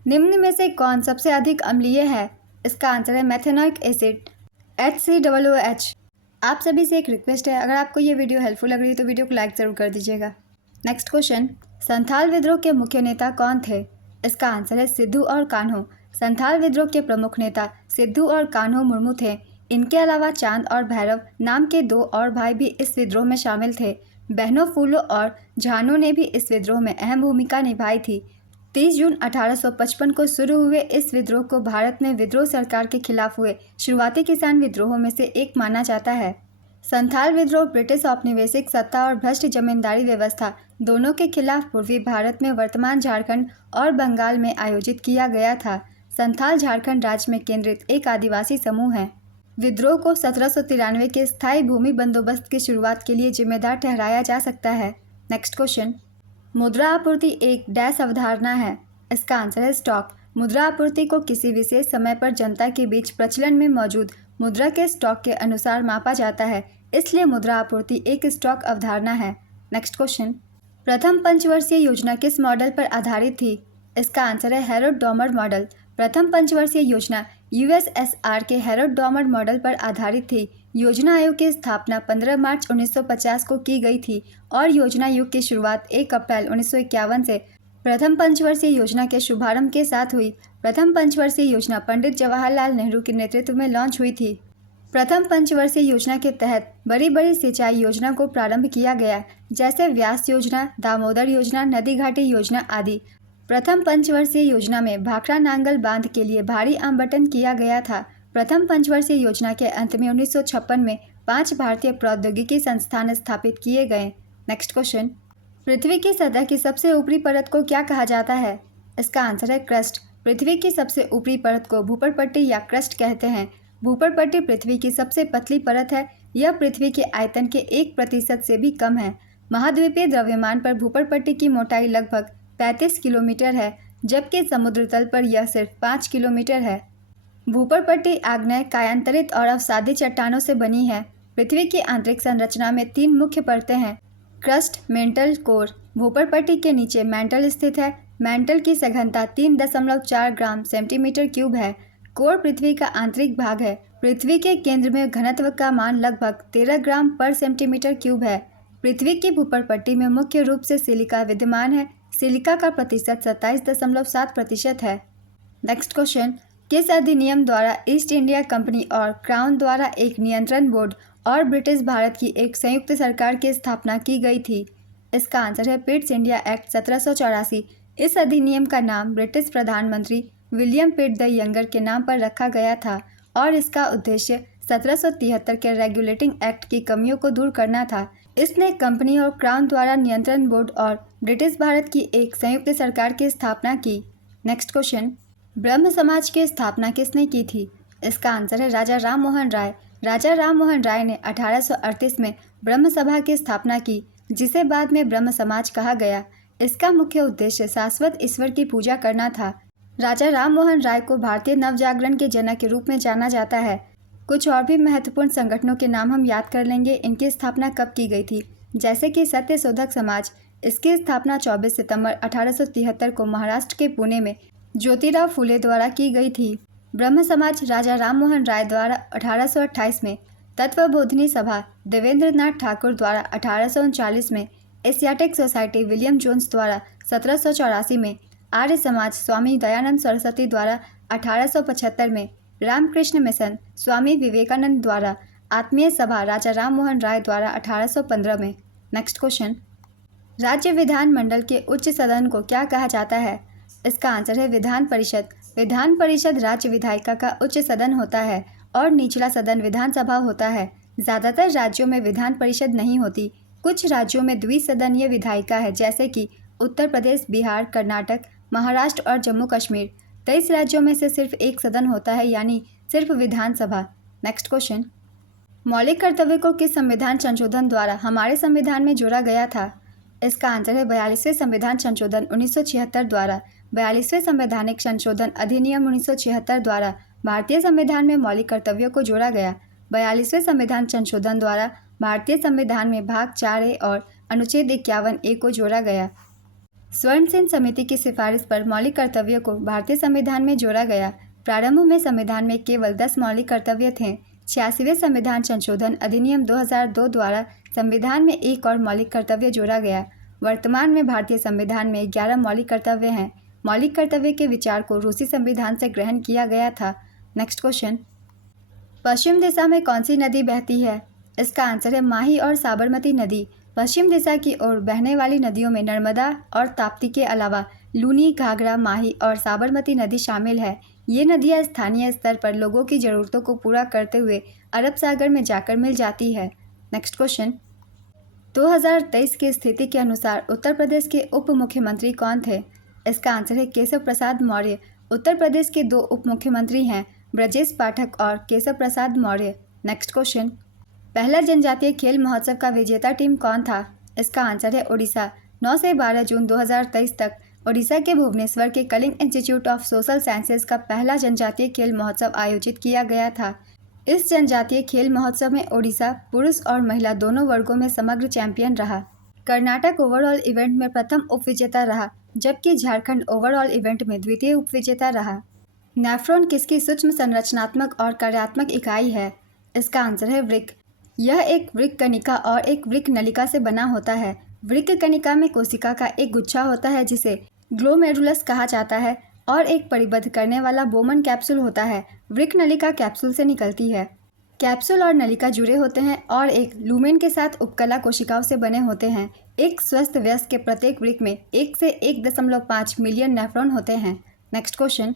निम्न में से कौन सबसे अधिक अम्लीय है? इसका आंसर है मेथेनोइक एसिड HCOOH। आप सभी से एक रिक्वेस्ट है, अगर आपको ये वीडियो हेल्पफुल लग रही है तो वीडियो को लाइक ज़रूर कर दीजिएगा। नेक्स्ट क्वेश्चन, संथाल विद्रोह के मुख्य नेता कौन थे? इसका आंसर है सिद्धू और कान्हो। संथाल विद्रोह के प्रमुख नेता सिद्धू और कान्हो मुर्मू थे। इनके अलावा चांद और भैरव नाम के 2 और भाई भी इस विद्रोह में शामिल थे। बहनों फूलो और झानो ने भी इस विद्रोह में अहम भूमिका निभाई थी। 30 जून 1855 को शुरू हुए इस विद्रोह को भारत में विद्रोह सरकार के खिलाफ हुए शुरुआती किसान विद्रोहों में से एक माना जाता है। संथाल विद्रोह ब्रिटिश औपनिवेशिक सत्ता और भ्रष्ट जमींदारी व्यवस्था दोनों के खिलाफ पूर्वी भारत में वर्तमान झारखंड और बंगाल में आयोजित किया गया था। संथाल झारखंड राज्य में केंद्रित एक आदिवासी समूह है। विद्रोह को 1793 के स्थायी भूमि बंदोबस्त की शुरुआत के लिए जिम्मेदार ठहराया जा सकता है। नेक्स्ट क्वेश्चन, मुद्रा आपूर्ति एक डैश अवधारणा है। इसका आंसर है स्टॉक। मुद्रा आपूर्ति को किसी विशेष समय पर जनता के बीच प्रचलन में मौजूद मुद्रा के स्टॉक के अनुसार मापा जाता है, इसलिए मुद्रा आपूर्ति एक स्टॉक अवधारणा है। नेक्स्ट क्वेश्चन, प्रथम पंचवर्षीय योजना किस मॉडल पर आधारित थी? इसका आंसर है हैरोल्ड डॉमर मॉडल। प्रथम पंचवर्षीय योजना यूएसएसआर के हेरोड डॉमर मॉडल पर आधारित थी। योजना आयोग की स्थापना 15 मार्च 1950 को की गई थी और योजना आयोग की शुरुआत 1 अप्रैल 1951 से प्रथम पंचवर्षीय योजना के शुभारंभ के साथ हुई। प्रथम पंचवर्षीय योजना पंडित जवाहरलाल नेहरू के नेतृत्व में लॉन्च हुई थी। प्रथम पंचवर्षीय योजना के तहत बड़ी बड़ी सिंचाई योजना को प्रारंभ किया गया, जैसे व्यास योजना, दामोदर योजना, नदी घाटी योजना आदि। प्रथम पंचवर्षीय योजना में भाखड़ा नांगल बांध के लिए भारी आवंटन किया गया था। प्रथम पंचवर्षीय योजना के अंत में 1956 में 5 भारतीय प्रौद्योगिकी संस्थान स्थापित किए गए। नेक्स्ट क्वेश्चन, पृथ्वी की सतह की सबसे ऊपरी परत को क्या कहा जाता है? इसका आंसर है क्रस्ट। पृथ्वी की सबसे ऊपरी परत को भूपरपट्टी या क्रस्ट कहते हैं। भूपरपट्टी पृथ्वी की सबसे पतली परत है। यह पृथ्वी के आयतन के 1% से भी कम है। महाद्वीपीय द्रव्यमान पर भूपरपट्टी की मोटाई लगभग 35 किलोमीटर है, जबकि समुद्र तल पर यह सिर्फ 5 किलोमीटर है। भूपरपट्टी आग्नेय, कायांतरित और अवसादी चट्टानों से बनी है। पृथ्वी की आंतरिक संरचना में 3 मुख्य परतें हैं, क्रस्ट, मेंटल, कोर। भूपरपट्टी के नीचे मेंटल स्थित है। मेंटल की सघनता 3.4 ग्राम सेंटीमीटर क्यूब है। कोर पृथ्वी का आंतरिक भाग है। पृथ्वी के केंद्र में घनत्व का मान लगभग 13 ग्राम पर सेंटीमीटर क्यूब है। पृथ्वी की भूपरपट्टी में मुख्य रूप से सिलिका विद्यमान है। सिलिका का प्रतिशत 27.7% है। नेक्स्ट क्वेश्चन, किस अधिनियम द्वारा ईस्ट इंडिया कंपनी और क्राउन द्वारा एक नियंत्रण बोर्ड और ब्रिटिश भारत की एक संयुक्त सरकार की स्थापना की गई थी? इसका आंसर है पिट्स इंडिया एक्ट 1784। इस अधिनियम का नाम ब्रिटिश प्रधानमंत्री विलियम पिट द यंगर के नाम पर रखा गया था और इसका उद्देश्य 1773 के रेगुलेटिंग एक्ट की कमियों को दूर करना था। इसने कंपनी और क्राउन द्वारा नियंत्रण बोर्ड और ब्रिटिश भारत की एक संयुक्त सरकार की स्थापना की। नेक्स्ट क्वेश्चन, ब्रह्म समाज की स्थापना किसने की थी? इसका आंसर है राजा राम मोहन राय। राजा राम मोहन राय ने 1838 में ब्रह्म सभा की स्थापना की, जिसे बाद में ब्रह्म समाज कहा गया। इसका मुख्य उद्देश्य शाश्वत ईश्वर की पूजा करना था। राजा राम मोहन राय को भारतीय नवजागरण के जनक के रूप में जाना जाता है। कुछ और भी महत्वपूर्ण संगठनों के नाम हम याद कर लेंगे। इनकी स्थापना कब की गई थी, जैसे कि सत्य शोधक समाज। इसकी स्थापना 24 सितंबर 1873 को महाराष्ट्र के पुणे में ज्योतिराव फुले द्वारा की गई थी। ब्रह्म समाज राजा राम मोहन राय द्वारा 1828 में, तत्वबोधिनी सभा देवेंद्र नाथ ठाकुर द्वारा 1839 में, एशियाटिक सोसाइटी विलियम जोन्स द्वारा 1784 में, आर्य समाज स्वामी दयानंद सरस्वती द्वारा 1875 में, रामकृष्ण मिशन स्वामी विवेकानंद द्वारा, आत्मीय सभा राजा राम मोहन राय द्वारा 1815 में। नेक्स्ट क्वेश्चन, राज्य विधानमंडल के उच्च सदन को क्या कहा जाता है? इसका आंसर है विधान परिषद। विधान परिषद राज्य विधायिका का उच्च सदन होता है और निचला सदन विधानसभा होता है। ज़्यादातर राज्यों में विधान परिषद नहीं होती। कुछ राज्यों में द्विसदनीय विधायिका है, जैसे कि उत्तर प्रदेश, बिहार, कर्नाटक, महाराष्ट्र और जम्मू कश्मीर। 23 राज्यों में से सिर्फ एक सदन होता है, यानी सिर्फ विधानसभा। नेक्स्ट क्वेश्चन, मौलिक कर्तव्य को किस संविधान संशोधन द्वारा हमारे संविधान में जोड़ा गया था? इसका आंसर है 42वें संविधान संशोधन 1976 द्वारा। 42वें संवैधानिक संशोधन अधिनियम 1976 द्वारा भारतीय संविधान में मौलिक कर्तव्यों को जोड़ा गया। 42वें संविधान संशोधन द्वारा भारतीय संविधान में भाग 4A और अनुच्छेद 51A को जोड़ा गया। स्वर्ण सिंह समिति की सिफारिश पर मौलिक कर्तव्यों को भारतीय संविधान में जोड़ा गया। प्रारंभ में संविधान में केवल 10 मौलिक कर्तव्य थे। 86वें संविधान संशोधन अधिनियम 2002 द्वारा संविधान में एक और मौलिक कर्तव्य जोड़ा गया। वर्तमान में भारतीय संविधान में 11 मौलिक कर्तव्य हैं। मौलिक कर्तव्य के विचार को रूसी संविधान से ग्रहण किया गया था। नेक्स्ट क्वेश्चन, पश्चिम दिशा में कौन सी नदी बहती है? इसका आंसर है माही और साबरमती नदी। पश्चिम दिशा की ओर बहने वाली नदियों में नर्मदा और ताप्ती के अलावा लूनी, घाघरा, माही और साबरमती नदी शामिल है। ये नदियाँ स्थानीय स्तर पर लोगों की ज़रूरतों को पूरा करते हुए अरब सागर में जाकर मिल जाती है। नेक्स्ट क्वेश्चन, 2023 की स्थिति के अनुसार उत्तर प्रदेश के उप मुख्यमंत्री कौन थे? इसका आंसर है केशव प्रसाद मौर्य। उत्तर प्रदेश के 2 उप मुख्यमंत्री हैं, ब्रजेश पाठक और केशव प्रसाद मौर्य। नेक्स्ट क्वेश्चन, पहला जनजातीय खेल महोत्सव का विजेता टीम कौन था? इसका आंसर है ओडिशा। 9 से 12 जून 2023 तक ओडिशा के भुवनेश्वर के Kalinga institute of social sciences का पहला जनजातीय खेल महोत्सव आयोजित किया गया था। इस जनजातीय खेल महोत्सव में ओडिशा पुरुष और महिला दोनों वर्गों में समग्र चैंपियन रहा। कर्नाटक ओवरऑल इवेंट में प्रथम उपविजेता रहा, जबकि झारखंड ओवरऑल इवेंट में द्वितीय उपविजेता रहा। नेफ्रॉन किसकी सूक्ष्म संरचनात्मक और कार्यात्मक इकाई है? इसका आंसर है वृक्क। यह एक वृक्क कणिका और एक वृक्क नलिका से बना होता है। वृक्क कणिका में कोशिका का एक गुच्छा होता है जिसे ग्लोमेरुलस कहा जाता है और एक परिबद्ध करने वाला बोमन कैप्सूल होता है। वृक्क नलिका कैप्सूल से निकलती है। कैप्सूल और नलिका जुड़े होते हैं और एक लूमेन के साथ उपकला कोशिकाओं से बने होते हैं। एक स्वस्थ वयस्क के प्रत्येक वृक्क में 1 से 1.5 मिलियन नेफ्रॉन होते हैं। नेक्स्ट क्वेश्चन,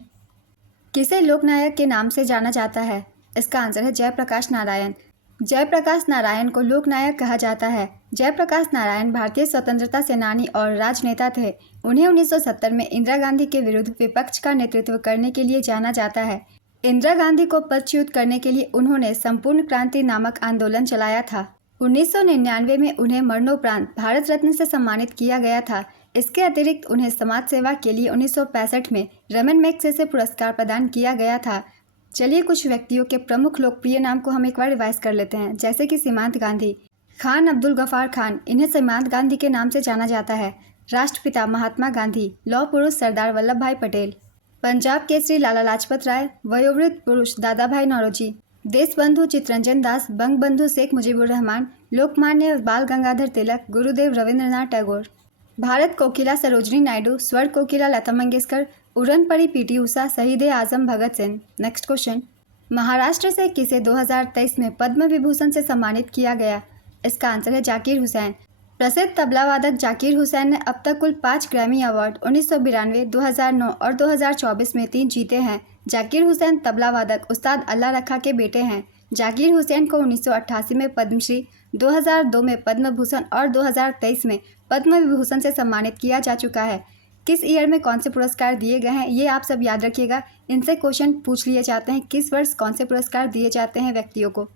किसे लोकनायक के नाम से जाना जाता है? इसका आंसर है जयप्रकाश नारायण। जयप्रकाश नारायण को लोकनायक कहा जाता है। जयप्रकाश नारायण भारतीय स्वतंत्रता सेनानी और राजनेता थे। उन्हें 1970 में इंदिरा गांधी के विरुद्ध विपक्ष का नेतृत्व करने के लिए जाना जाता है। इंदिरा गांधी को पदच्युत करने के लिए उन्होंने संपूर्ण क्रांति नामक आंदोलन चलाया था। 1999 में उन्हें मरणोपरांत भारत रत्न से सम्मानित किया गया था। इसके अतिरिक्त उन्हें समाज सेवा के लिए 1965 में रमन मैग्सेसे पुरस्कार प्रदान किया गया था। चलिए कुछ व्यक्तियों के प्रमुख लोकप्रिय नाम को हम एक बार रिवाइज कर लेते हैं, जैसे कि सीमांत गांधी, खान अब्दुल गफार खान, इन्हें सीमांत गांधी के नाम से जाना जाता है। राष्ट्रपिता महात्मा गांधी, लौह पुरुष सरदार वल्लभ भाई पटेल, पंजाब केसरी लाला लाजपत राय, वयोवृद्ध पुरुष दादा भाई नौरोजी, देशबंधु चित्तरंजन दास, बंगबंधु शेख मुजीबुर रहमान, लोकमान्य बाल गंगाधर तिलक, गुरुदेव रविंद्रनाथ टैगोर, भारत कोकिला सरोजनी नायडू, स्वर कोकिला लता मंगेशकर, उड़न परी पीटी उषा, शहीद आजम भगत सिंह। नेक्स्ट क्वेश्चन, महाराष्ट्र से किसे 2023 में पद्म विभूषण से सम्मानित किया गया? इसका आंसर है जाकिर हुसैन। प्रसिद्ध तबला वादक जाकिर हुसैन ने अब तक कुल 5 ग्रैमी अवार्ड 1992, 2009 और 2024 में 3 जीते हैं। जाकिर हुसैन तबला वादक उस्ताद अल्लाह रखा के बेटे हैं। जाकिर हुसैन को 1988 में पद्मश्री, 2002 में पद्म भूषण और 2023 में पद्म विभूषण से सम्मानित किया जा चुका है। किस ईयर में कौन से पुरस्कार दिए गए हैं ये आप सब याद रखिएगा। इनसे क्वेश्चन पूछ लिए जाते हैं, किस वर्ष कौन से पुरस्कार दिए जाते हैं व्यक्तियों को।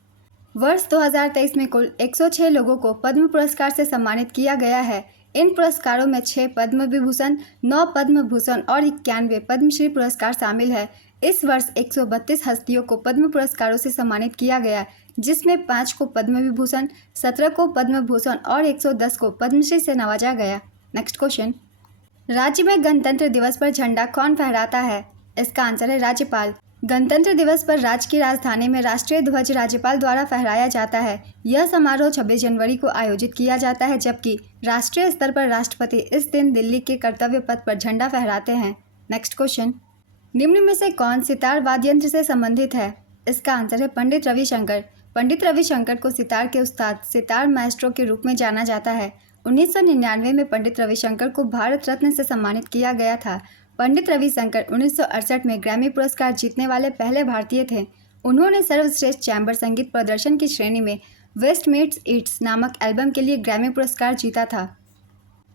वर्ष 2023 में कुल 106 लोगों को पद्म पुरस्कार से सम्मानित किया गया है। इन पुरस्कारों में 6 पद्म विभूषण, 9 पद्म भूषण और 91 पद्मश्री पुरस्कार शामिल है। इस वर्ष 132 हस्तियों को पद्म पुरस्कारों से सम्मानित किया गया, जिसमें 5 को पद्म विभूषण, 17 को पद्म भूषण और 110 को पद्मश्री से नवाजा गया। नेक्स्ट क्वेश्चन, राज्य में गणतंत्र दिवस पर झंडा कौन फहराता है? इसका आंसर है राज्यपाल। गणतंत्र दिवस पर राज्य की राजधानी में राष्ट्रीय ध्वज राज्यपाल द्वारा फहराया जाता है। यह समारोह 26 जनवरी को आयोजित किया जाता है, जबकि राष्ट्रीय स्तर पर राष्ट्रपति इस दिन दिल्ली के कर्तव्य पथ पर झंडा फहराते हैं। नेक्स्ट क्वेश्चन, निम्न में से कौन सितार वाद्य यंत्र से संबंधित है? इसका आंसर है पंडित रविशंकर। पंडित रविशंकर को सितार के उस्ताद, सितार माएस्ट्रो के रूप में जाना जाता है। 1999 में पंडित रविशंकर को भारत रत्न से सम्मानित किया गया था। पंडित रविशंकर 1968 में ग्रैमी पुरस्कार जीतने वाले पहले भारतीय थे। उन्होंने सर्वश्रेष्ठ चैम्बर संगीत प्रदर्शन की श्रेणी में वेस्ट मीट्स ईट्स नामक एल्बम के लिए ग्रैमी पुरस्कार जीता था।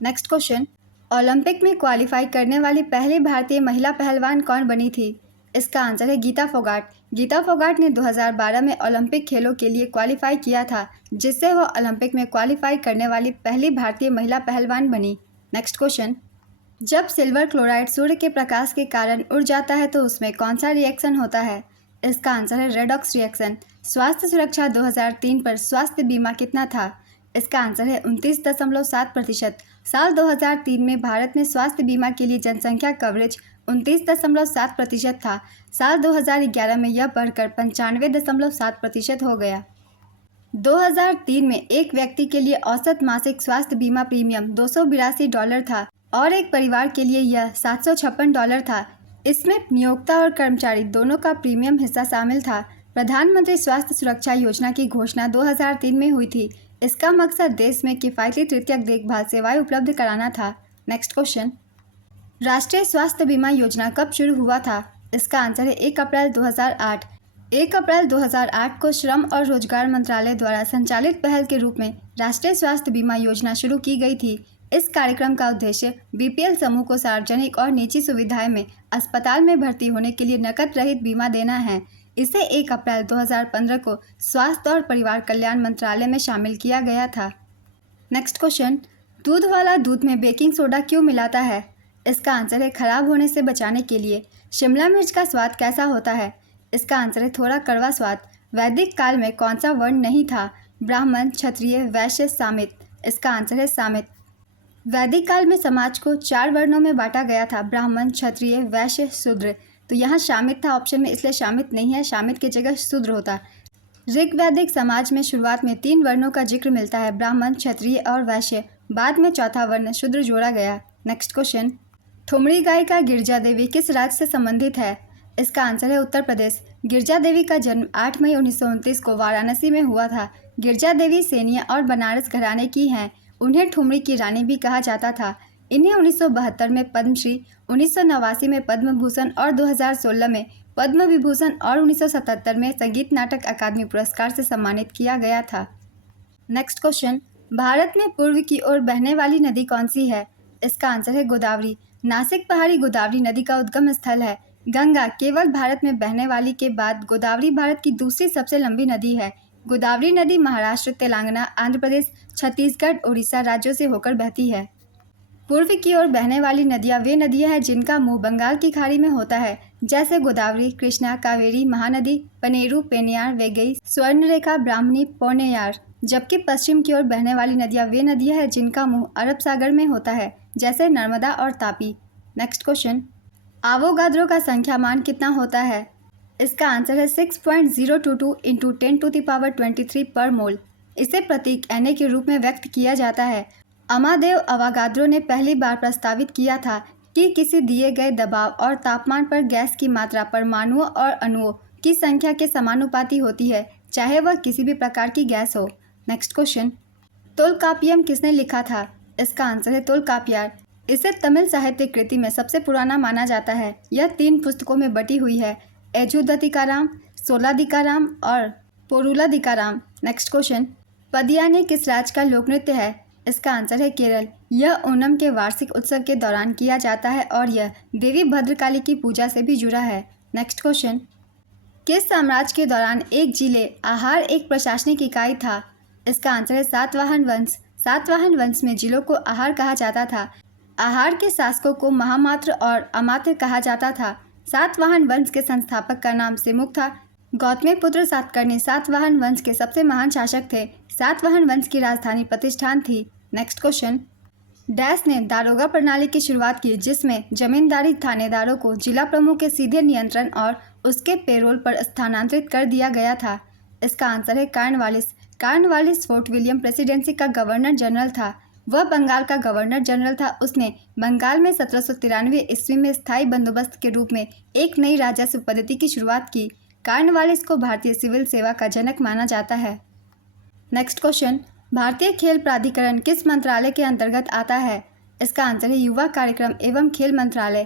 नेक्स्ट क्वेश्चन, ओलंपिक में क्वालिफाई करने वाली पहली भारतीय महिला पहलवान कौन बनी थी? इसका आंसर है गीता फोगाट। गीता फोगाट ने 2012 में ओलंपिक खेलों के लिए क्वालिफाई किया था, जिससे वह ओलंपिक में क्वालिफाई करने वाली पहली भारतीय महिला पहलवान बनी। नेक्स्ट क्वेश्चन, जब सिल्वर क्लोराइड सूर्य के प्रकाश के कारण उड़ जाता है तो उसमें कौन सा रिएक्शन होता है? इसका आंसर है रेडॉक्स रिएक्शन। स्वास्थ्य सुरक्षा 2003 पर स्वास्थ्य बीमा कितना था? इसका आंसर है 29.7%। साल 2003 में भारत में स्वास्थ्य बीमा के लिए जनसंख्या कवरेज 29.7% था। साल 2011 में यह बढ़कर 95.7% हो गया। 2003 में एक व्यक्ति के लिए औसत मासिक स्वास्थ्य बीमा प्रीमियम $282 था और एक परिवार के लिए यह $756 था। इसमें नियोक्ता और कर्मचारी दोनों का प्रीमियम हिस्सा शामिल था। प्रधानमंत्री स्वास्थ्य सुरक्षा योजना की घोषणा 2003 में हुई थी। इसका मकसद देश में किफ़ायती तृतीयक देखभाल सेवाएं उपलब्ध कराना था। नेक्स्ट क्वेश्चन, राष्ट्रीय स्वास्थ्य बीमा योजना कब शुरू हुआ था? इसका आंसर है 1 अप्रैल 2008। 1 अप्रैल 2008 को श्रम और रोजगार मंत्रालय द्वारा संचालित पहल के रूप में राष्ट्रीय स्वास्थ्य बीमा योजना शुरू की गई थी। इस कार्यक्रम का उद्देश्य बीपीएल समूह को सार्वजनिक और निजी सुविधाएं में अस्पताल में भर्ती होने के लिए नकद रहित बीमा देना है। इसे 1 अप्रैल 2015 को स्वास्थ्य और परिवार कल्याण मंत्रालय में शामिल किया गया था। नेक्स्ट क्वेश्चन, दूध वाला दूध में बेकिंग सोडा क्यों मिलाता है? इसका आंसर है खराब होने से बचाने के लिए। शिमला मिर्च का स्वाद कैसा होता है? इसका आंसर है थोड़ा कड़वा स्वाद। वैदिक काल में कौन सा वर्ण नहीं था? ब्राह्मण, क्षत्रिय, वैश्य, सामित। इसका आंसर है सामित। वैदिक काल में समाज को 4 वर्णों में बांटा गया था, ब्राह्मण, क्षत्रिय, वैश्य, शूद्र। तो यहाँ शामित था ऑप्शन में, इसलिए शामित नहीं है, शामित की जगह शूद्र होता। ऋग्वैदिक समाज में शुरुआत में 3 वर्णों का जिक्र मिलता है, ब्राह्मण, क्षत्रिय और वैश्य। बाद में चौथा वर्ण शूद्र जोड़ा गया। नेक्स्ट क्वेश्चन, ठुमरी गायिका गिरजा देवी किस राज्य से संबंधित है? इसका आंसर है उत्तर प्रदेश। गिरजा देवी का जन्म 8 मई 1929 को वाराणसी में हुआ था। गिरजा देवी सेनिया और बनारस घराने की हैं। उन्हें ठुमरी की रानी भी कहा जाता था। इन्हें 1972 में पद्मश्री, 1989 में पद्म भूषण और 2016 में पद्म विभूषण और 1977 में संगीत नाटक अकादमी पुरस्कार से सम्मानित किया गया था। नेक्स्ट क्वेश्चन, भारत में पूर्व की ओर बहने वाली नदी कौन सी है? इसका आंसर है गोदावरी। नासिक पहाड़ी गोदावरी नदी का उद्गम स्थल है। गंगा केवल भारत में बहने वाली के बाद गोदावरी भारत की दूसरी सबसे लंबी नदी है। गोदावरी नदी महाराष्ट्र, तेलंगाना, आंध्र प्रदेश, छत्तीसगढ़, उड़ीसा राज्यों से होकर बहती है। पूर्व की ओर बहने वाली नदियां वे नदियां हैं जिनका मुंह बंगाल की खाड़ी में होता है, जैसे गोदावरी, कृष्णा, कावेरी, महानदी, पनेरू, पेनियार, वेगई, स्वर्णरेखा, ब्राह्मणी, पोन्नैयार। जबकि पश्चिम की ओर बहने वाली नदियां वे नदियां हैं जिनका मुंह अरब सागर में होता है, जैसे नर्मदा और तापी। नेक्स्ट क्वेश्चन, आवोगाद्रो का संख्या मान कितना होता है? इसका आंसर है 6.022 इंटू 10⁻23 पर मोल। इसे प्रतीक Na के रूप में व्यक्त किया जाता है। अमादेव अवागाद्रो ने पहली बार प्रस्तावित किया था कि किसी दिए गए दबाव और तापमान पर गैस की मात्रा परमाणुओं और अणुओं की संख्या के समानुपाती होती है, चाहे वह किसी भी प्रकार की गैस हो। नेक्स्ट क्वेश्चन, तोलकाप्पियम किसने लिखा था? इसका आंसर है तोलकाप्पियार। इसे तमिल साहित्य कृति में सबसे पुराना माना जाता है। यह 3 पुस्तकों में बटी हुई है, एजुदतिकाराम, सोलादिकाराम और पोरुलादिकाराम। नेक्स्ट क्वेश्चन, पदियानी किस राज्य का लोक नृत्य है? इसका आंसर है केरल। यह ओणम के वार्षिक उत्सव के दौरान किया जाता है और यह देवी भद्रकाली की पूजा से भी जुड़ा है। नेक्स्ट क्वेश्चन, किस साम्राज्य के दौरान एक जिले आहार एक प्रशासनिक इकाई था? इसका आंसर है सातवाहन वंश। सातवाहन वंश में जिलों को आहार कहा जाता था। आहार के शासकों को महामात्र और अमात्य कहा जाता था। सातवाहन वंश के संस्थापक का नाम सिमुक था। गौतमीपुत्र सातकर्णी सातवाहन वंश के सबसे महान शासक थे। सातवाहन वंश की राजधानी प्रतिष्ठान थी। नेक्स्ट क्वेश्चन, डैश ने दारोगा प्रणाली की शुरुआत की, जिसमें जमींदारी थानेदारों को जिला प्रमुख के सीधे नियंत्रण और उसके पेरोल पर स्थानांतरित कर दिया गया था। इसका आंसर है Cornwallis. Cornwallis fort William presidency का गवर्नर जनरल था। वह बंगाल का गवर्नर जनरल था। उसने बंगाल में 1793 ईस्वी में स्थायी बंदोबस्त के रूप में एक नई राजस्व पद्धति की शुरुआत की। कार्नवालिस को भारतीय सिविल सेवा का जनक माना जाता है। नेक्स्ट क्वेश्चन, भारतीय खेल प्राधिकरण किस मंत्रालय के अंतर्गत आता है? इसका आंसर है युवा कार्यक्रम एवं खेल मंत्रालय।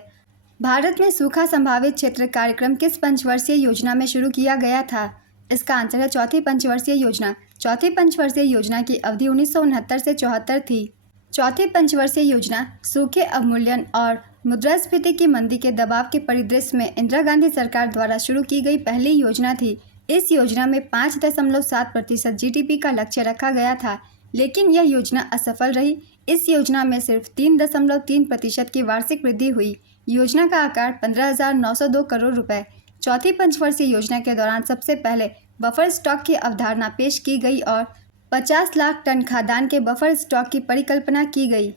भारत में सूखा संभावित क्षेत्र कार्यक्रम किस पंचवर्षीय योजना में शुरू किया गया था? इसका आंसर है चौथी पंचवर्षीय योजना। चौथी पंचवर्षीय योजना की अवधि 1969 से 74 थी। चौथी पंचवर्षीय योजना सूखे अवमूल्यन और मुद्रास्फीति की मंदी के दबाव के परिदृश्य में इंदिरा गांधी सरकार द्वारा शुरू की गई पहली योजना थी। इस योजना में 5.7% GDP का लक्ष्य रखा गया था, लेकिन यह योजना असफल रही। इस योजना में सिर्फ 3.3% की वार्षिक वृद्धि हुई। योजना का आकार 15,902 करोड़ रुपए। चौथी पंचवर्षीय योजना के दौरान सबसे पहले बफर स्टॉक की अवधारणा पेश की गई और 50 लाख टन खाद्यान्न के बफर स्टॉक की परिकल्पना की गई।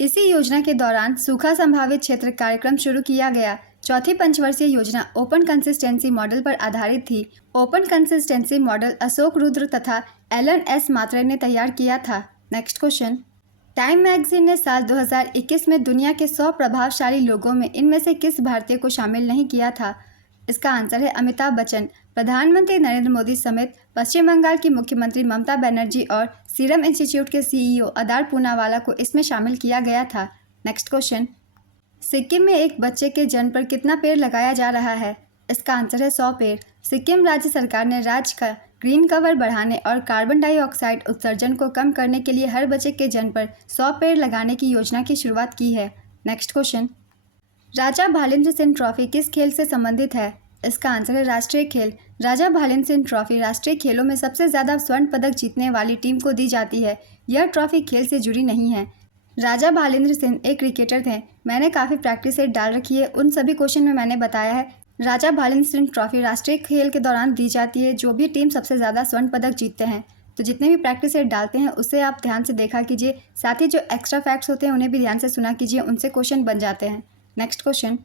इसी योजना के दौरान सूखा संभावित क्षेत्र कार्यक्रम शुरू किया गया। चौथी पंचवर्षीय योजना ओपन कंसिस्टेंसी मॉडल पर आधारित थी। Open consistency model Ashok Rudra तथा एलन एस मात्रे ने तैयार किया था। नेक्स्ट क्वेश्चन, टाइम मैगजीन ने साल 2021 में दुनिया के 100 प्रभावशाली लोगों में इनमें से किस भारतीय को शामिल नहीं किया था? इसका आंसर है अमिताभ बच्चन। प्रधानमंत्री नरेंद्र मोदी समेत पश्चिम बंगाल की मुख्यमंत्री ममता बनर्जी और सीरम इंस्टीट्यूट के CEO अदार पूनावाला को इसमें शामिल किया गया था। नेक्स्ट क्वेश्चन, सिक्किम में एक बच्चे के जन्म पर कितना पेड़ लगाया जा रहा है? इसका आंसर है 100 पेड़। सिक्किम राज्य सरकार ने राज्य का ग्रीन कवर बढ़ाने और कार्बन डाइऑक्साइड उत्सर्जन को कम करने के लिए हर बच्चे के जन्म पर 100 पेड़ लगाने की योजना की शुरुआत की है। नेक्स्ट क्वेश्चन, राजा भालेंद्र सिंह ट्रॉफी किस खेल से संबंधित है? इसका आंसर है राष्ट्रीय खेल। राजा भालेंद्र सिंह ट्रॉफी राष्ट्रीय खेलों में सबसे ज़्यादा स्वर्ण पदक जीतने वाली टीम को दी जाती है। यह ट्रॉफी खेल से जुड़ी नहीं है। राजा भालेंद्र सिंह एक क्रिकेटर थे। मैंने काफ़ी प्रैक्टिस सेट डाल रखी है, उन सभी क्वेश्चन में मैंने बताया है। राजा भालेंद्र सिंह ट्रॉफी राष्ट्रीय खेल के दौरान दी जाती है जो भी टीम सबसे ज़्यादा स्वर्ण पदक जीतते हैं। तो जितने भी प्रैक्टिस सेट डालते हैं उससे आप ध्यान से देखा कीजिए, साथ ही जो एक्स्ट्रा फैक्ट्स होते हैं उन्हें भी ध्यान से सुना कीजिए, उनसे क्वेश्चन बन जाते हैं। नेक्स्ट क्वेश्चन,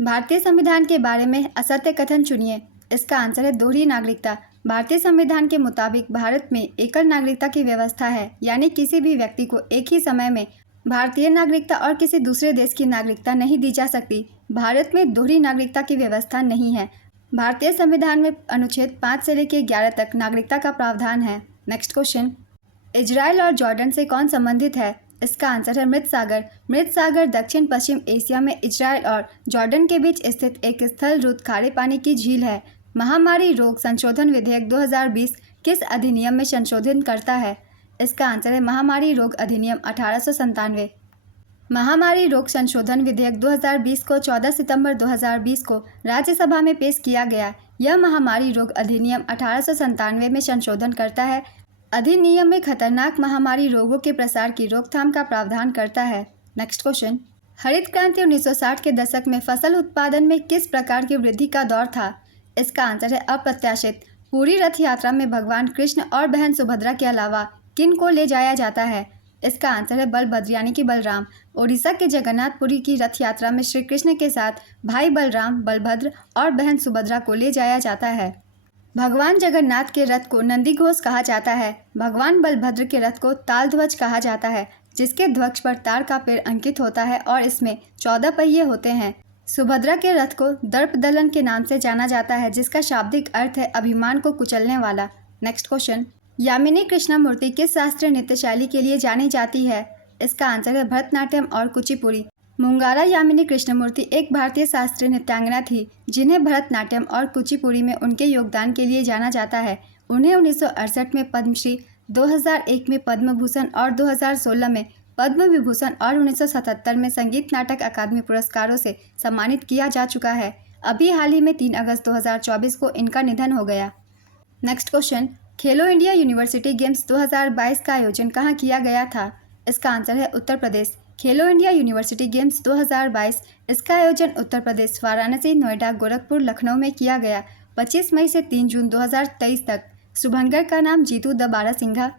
भारतीय संविधान के बारे में असत्य कथन चुनिए। इसका आंसर है दोहरी नागरिकता। भारतीय संविधान के मुताबिक भारत में एकल नागरिकता की व्यवस्था है, यानी किसी भी व्यक्ति को एक ही समय में भारतीय नागरिकता और किसी दूसरे देश की नागरिकता नहीं दी जा सकती। भारत में दोहरी नागरिकता की व्यवस्था नहीं है। भारतीय संविधान में अनुच्छेद 5 से लेकर 11 तक नागरिकता का प्रावधान है। नेक्स्ट क्वेश्चन, इजराइल और जॉर्डन से कौन संबंधित है? इसका आंसर है मृत सागर। मृत सागर दक्षिण पश्चिम एशिया में इजराइल और जॉर्डन के बीच स्थित एक स्थल रुद्ध खारे पानी की झील है। महामारी रोग संशोधन विधेयक 2020 किस अधिनियम में संशोधन करता है? इसका आंसर है महामारी रोग अधिनियम 1897। महामारी रोग संशोधन विधेयक 2020 को 14 सितंबर 2020 को राज्यसभा में पेश किया गया। यह महामारी रोग अधिनियम 1897 में संशोधन करता है। अधिनियम में खतरनाक महामारी रोगों के प्रसार की रोकथाम का प्रावधान करता है। नेक्स्ट क्वेश्चन, हरित क्रांति 1960 के दशक में फसल उत्पादन में किस प्रकार की वृद्धि का दौर था? इसका आंसर है अप्रत्याशित। पूरी रथ यात्रा में भगवान कृष्ण और बहन सुभद्रा के अलावा किन को ले जाया जाता है? इसका आंसर है बलभद्र यानी कि बलराम। ओडिशा के जगन्नाथपुरी की रथ यात्रा में श्री कृष्ण के साथ भाई बलराम, बलभद्र और बहन सुभद्रा को ले जाया जाता है। भगवान जगन्नाथ के रथ को नंदी घोष कहा जाता है। भगवान बलभद्र के रथ को ताल ध्वज कहा जाता है, जिसके ध्वज पर तार का पेड़ अंकित होता है और इसमें 14 पहिए होते हैं। सुभद्रा के रथ को दर्प दलन के नाम से जाना जाता है, जिसका शाब्दिक अर्थ है अभिमान को कुचलने वाला। नेक्स्ट क्वेश्चन, यामिनी कृष्णमूर्ति किस शास्त्रीय नृत्य शैली के लिए जानी जाती है? इसका आंसर है भरतनाट्यम और कुचिपुड़ी। मुंगारा यामिनी कृष्णमूर्ति एक भारतीय शास्त्रीय नृत्यांगना थी, जिन्हें भरतनाट्यम और कुचिपुड़ी में उनके योगदान के लिए जाना जाता है। उन्हें 1968 में पद्मश्री, 2001 में पद्म भूषण और 2016 में पद्म विभूषण और 1977 में संगीत नाटक अकादमी पुरस्कारों से सम्मानित किया जा चुका है। अभी हाल ही में 3 अगस्त 2024 को इनका निधन हो गया। नेक्स्ट क्वेश्चन, खेलो इंडिया यूनिवर्सिटी गेम्स 2022 का आयोजन कहाँ किया गया था? इसका आंसर है उत्तर प्रदेश। खेलो इंडिया यूनिवर्सिटी गेम्स 2022 इसका आयोजन उत्तर प्रदेश वाराणसी, नोएडा, गोरखपुर, लखनऊ में किया गया। 25 मई से 3 जून 2023 तक। शुभंकर का नाम जीतू द बारासिंघा।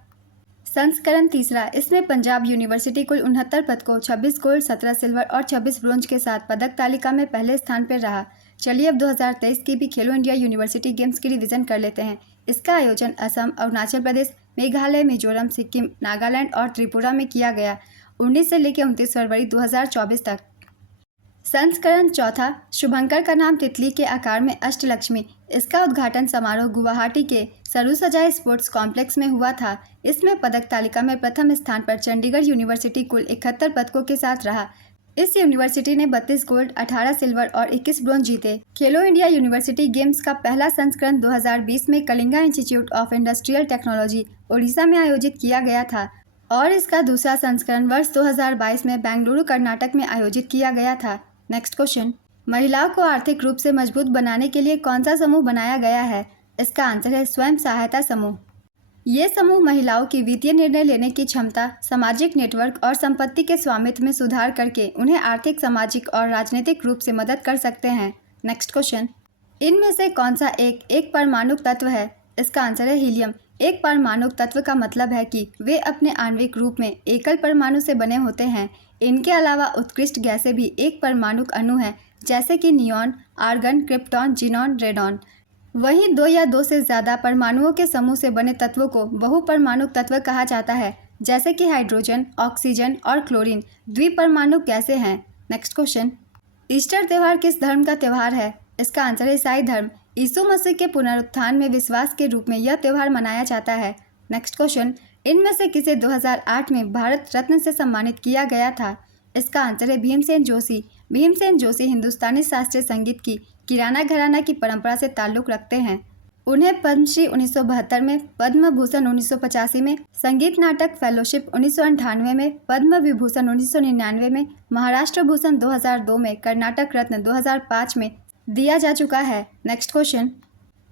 संस्करण तीसरा, इसमें पंजाब यूनिवर्सिटी कुल 69 पदकों, 26 गोल्ड, 17 सिल्वर और 26 ब्रोंज के साथ पदक तालिका में पहले स्थान पर रहा। चलिए अब 2023 की भी खेलो इंडिया यूनिवर्सिटी गेम्स की रिवीजन कर लेते हैं। इसका आयोजन असम, अरुणाचल प्रदेश, मेघालय, मिजोरम, सिक्किम, नागालैंड और त्रिपुरा में किया गया। 19 से लेकर 29 फरवरी 2024 तक। संस्करण चौथा, शुभंकर का नाम तितली के आकार में अष्टलक्ष्मी। इसका उद्घाटन समारोह गुवाहाटी के सरू सजाए स्पोर्ट्स कॉम्प्लेक्स में हुआ था। इसमें पदक तालिका में प्रथम स्थान पर चंडीगढ़ यूनिवर्सिटी कुल 71 पदकों के साथ रहा। इस यूनिवर्सिटी ने 32 गोल्ड, 18 सिल्वर और 21 ब्रोंज जीते। खेलो इंडिया यूनिवर्सिटी गेम्स का पहला संस्करण 2020 में Kalinga institute of industrial technology, Odisha में आयोजित किया गया था और इसका दूसरा संस्करण वर्ष 2022 में बेंगलुरु, कर्नाटक में आयोजित किया गया था। नेक्स्ट क्वेश्चन, महिलाओं को आर्थिक रूप से मजबूत बनाने के लिए कौन सा समूह बनाया गया है? इसका आंसर है स्वयं सहायता समूह। ये समूह महिलाओं की वित्तीय निर्णय लेने की क्षमता, सामाजिक नेटवर्क और संपत्ति के स्वामित्व में सुधार करके उन्हें आर्थिक, सामाजिक और राजनीतिक रूप से मदद कर सकते हैं। नेक्स्ट क्वेश्चन, इनमें से कौन सा एक परमाणु तत्व है? इसका आंसर है हीलियम। एक परमाणु तत्व का मतलब है कि वे अपने आणविक रूप में एकल परमाणु से बने होते हैं। इनके अलावा उत्कृष्ट गैसें भी एक परमाणु अणु हैं, जैसे कि neon, argon, krypton, xenon, radon. वहीं 2 या 2 से ज़्यादा परमाणुओं के समूह से बने तत्वों को बहुपरमाणु तत्व कहा जाता है, जैसे कि हाइड्रोजन, ऑक्सीजन और क्लोरीन द्विपरमाणु गैसें हैं। नेक्स्ट क्वेश्चन, ईस्टर त्यौहार किस धर्म का त्यौहार है? इसका आंसर है ईसाई धर्म। यीशु मसीह के पुनरुत्थान में विश्वास के रूप में यह त्यौहार मनाया जाता है। नेक्स्ट क्वेश्चन, इनमें से किसे 2008 में भारत रत्न से सम्मानित किया गया था? इसका आंसर है भीमसेन जोशी। भीमसेन जोशी हिंदुस्तानी शास्त्रीय संगीत की किराना घराना की परंपरा से ताल्लुक़ रखते हैं। उन्हें पद्मश्री 1972 में, पद्म भूषण 1985 में, संगीत नाटक फेलोशिप 1998 में, पद्म विभूषण 1999 में, महाराष्ट्र भूषण 2002 में, कर्नाटक रत्न 2005 में दिया जा चुका है। नेक्स्ट क्वेश्चन,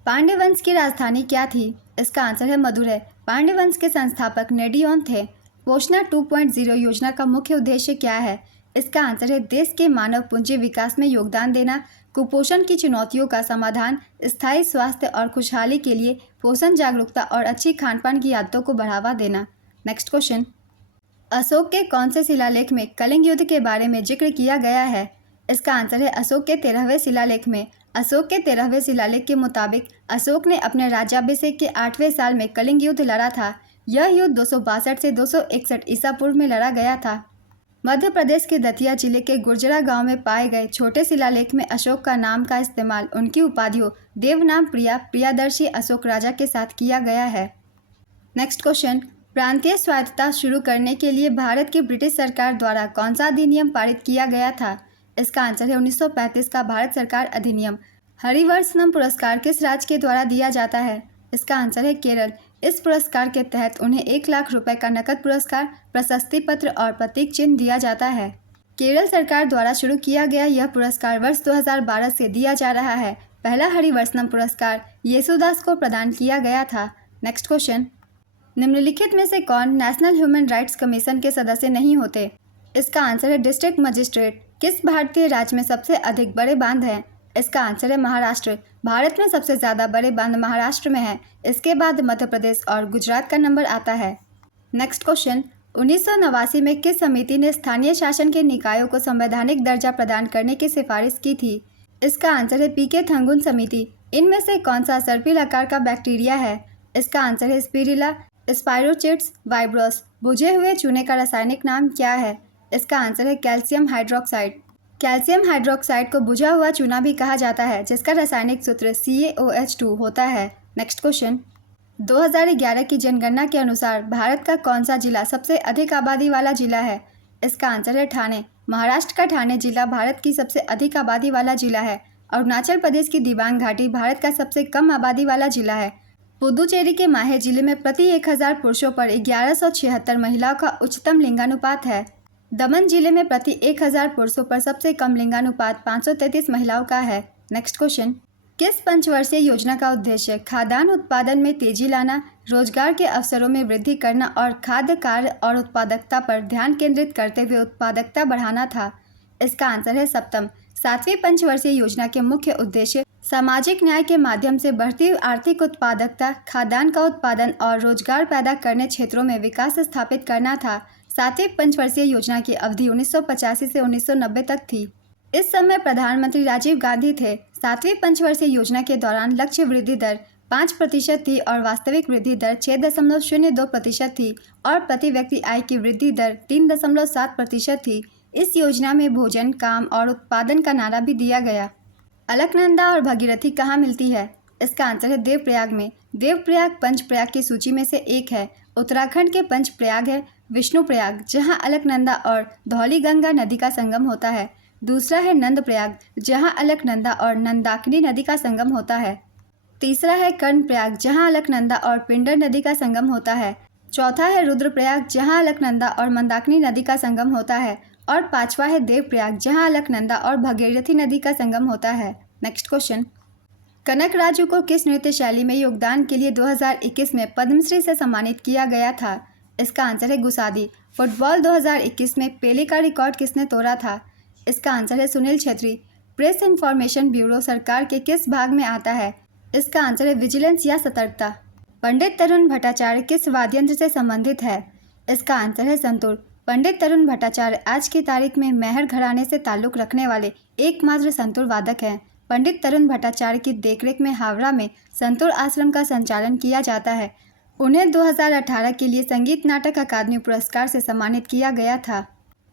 पांड्य वंश की राजधानी क्या थी? इसका आंसर है मदुरै। पांड्य वंश के संस्थापक नेडियोन थे। पोषणा 2.0 योजना का मुख्य उद्देश्य क्या है? इसका आंसर है देश के मानव पूंजी विकास में योगदान देना, कुपोषण की चुनौतियों का समाधान, स्थायी स्वास्थ्य और खुशहाली के लिए पोषण जागरूकता और अच्छी खानपान की आदतों को बढ़ावा देना। नेक्स्ट क्वेश्चन, अशोक के कौन से शिलालेख में कलिंग युद्ध के बारे में जिक्र किया गया है? इसका आंसर है अशोक के 13वें शिलालेख में। अशोक के 13वें शिलालेख के मुताबिक अशोक ने अपने राज्याभिषेक के 8वें साल में कलिंग युद्ध लड़ा था। यह युद्ध 262 से 261 ईसा पूर्व में लड़ा गया था। मध्य प्रदेश के दतिया जिले के गुर्जरा गांव में पाए गए छोटे शिलालेख में अशोक का नाम का इस्तेमाल उनकी उपाधियों देवनाम प्रिया, प्रियादर्शी, अशोक राजा के साथ किया गया है। नेक्स्ट क्वेश्चन, प्रांतीय स्वायत्तता शुरू करने के लिए भारत की ब्रिटिश सरकार द्वारा कौन सा अधिनियम पारित किया गया था? इसका आंसर है 1935 का भारत सरकार अधिनियम। हरिवर्षनम पुरस्कार किस राज्य के द्वारा दिया जाता है? इसका आंसर है केरल। इस पुरस्कार के तहत उन्हें 1 लाख रुपए का नकद पुरस्कार, प्रशस्ति पत्र और प्रतीक चिन्ह दिया जाता है। केरल सरकार द्वारा शुरू किया गया यह पुरस्कार वर्ष 2012 से दिया जा रहा है। पहला हरिवर्षनम पुरस्कार येसुदास को प्रदान किया गया था। नेक्स्ट क्वेश्चन, निम्नलिखित में से कौन नेशनल ह्यूमन राइट्स कमीशन के सदस्य नहीं होते? इसका आंसर है डिस्ट्रिक्ट मजिस्ट्रेट। किस भारतीय राज्य में सबसे अधिक बड़े बांध हैं? इसका आंसर है महाराष्ट्र। भारत में सबसे ज़्यादा बड़े बांध महाराष्ट्र में है। इसके बाद मध्य प्रदेश और गुजरात का नंबर आता है। नेक्स्ट क्वेश्चन, 1989 में किस समिति ने स्थानीय शासन के निकायों को संवैधानिक दर्जा प्रदान करने की सिफारिश की थी? इसका आंसर है पीके थंगुन समिति। इनमें से कौन सा सर्पिल आकार का बैक्टीरिया है? इसका आंसर है स्पिरिला स्पाइरोचिट्स वाइब्रोस। बुझे हुए चूने का रासायनिक नाम क्या है? इसका आंसर है कैल्शियम हाइड्रोक्साइड। कैल्शियम हाइड्रोक्साइड को बुझा हुआ चूना भी कहा जाता है, जिसका रासायनिक सूत्र CaOH2 होता है। नेक्स्ट क्वेश्चन, 2011 की जनगणना के अनुसार भारत का कौन सा जिला सबसे अधिक आबादी वाला जिला है? इसका आंसर है ठाणे। महाराष्ट्र का ठाणे जिला भारत की सबसे अधिक आबादी वाला जिला है। अरुणाचल प्रदेश की दिबांग घाटी भारत का सबसे कम आबादी वाला जिला है। पुदुचेरी के माहे जिले में प्रति 1000 पुरुषों पर 1176 महिलाओं का उच्चतम लिंगानुपात है। दमन जिले में प्रति 1000 पुरुषों पर सबसे कम लिंगानुपात 533 महिलाओं का है। नेक्स्ट क्वेश्चन, किस पंचवर्षीय योजना का उद्देश्य खाद्यान्न उत्पादन में तेजी लाना, रोजगार के अवसरों में वृद्धि करना और खाद्य कार्य और उत्पादकता पर ध्यान केंद्रित करते हुए उत्पादकता बढ़ाना था? इसका आंसर है सप्तम। 7वीं पंचवर्षीय योजना के मुख्य उद्देश्य सामाजिक न्याय के माध्यम से बढ़ती आर्थिक उत्पादकता, खाद्यान्न का उत्पादन और रोजगार पैदा करने क्षेत्रों में विकास स्थापित करना था। 7वीं पंचवर्षीय योजना की अवधि 1985 से 1990 तक थी। इस समय प्रधानमंत्री राजीव गांधी थे। 7वीं पंचवर्षीय योजना के दौरान लक्ष्य वृद्धि दर 5% थी और वास्तविक वृद्धि दर 6.02% थी और प्रति व्यक्ति आय की वृद्धि दर 3.7% थी। इस योजना में भोजन, काम और उत्पादन का नारा भी दिया गया। अलकनंदा और भगीरथी कहाँ मिलती है? इसका आंसर है देवप्रयाग में। देवप्रयाग पंचप्रयाग की सूची में से एक है। उत्तराखंड के पंचप्रयाग है विष्णुप्रयाग, जहां अलकनंदा और धौलीगंगा नदी का संगम होता है। दूसरा है नंदप्रयाग, जहां अलकनंदा और नंदाकिनी नदी का संगम होता है। तीसरा है कर्णप्रयाग, जहां अलकनंदा और पिंडर नदी का संगम होता है। चौथा है रुद्रप्रयाग, जहां अलकनंदा और मंदाकिनी नदी का संगम होता है। और पांचवा है देवप्रयाग, जहां अलकनंदा और भगीरथी नदी का संगम होता है। नेक्स्ट क्वेश्चन, कनक राजू को किस नृत्य शैली में योगदान के लिए 2021 में पद्मश्री से सम्मानित किया गया था? इसका आंसर है गुसादी। फुटबॉल 2021 में पेले का रिकॉर्ड किसने तोड़ा था? इसका आंसर है Sunil Chhetri. Press information bureau सरकार के किस भाग में आता है? इसका आंसर है विजिलेंस या सतर्कता। पंडित तरुण भट्टाचार्य किस वाद्ययंत्र से संबंधित है? इसका आंसर है संतूर। पंडित तरुण भट्टाचार्य आज की तारीख में मेहर घराने से ताल्लुक रखने वाले एकमात्र संतूर वादक हैं। पंडित तरुण भट्टाचार्य की देखरेख में हावड़ा में संतूर आश्रम का संचालन किया जाता है। उन्हें 2018 के लिए संगीत नाटक अकादमी पुरस्कार से सम्मानित किया गया था।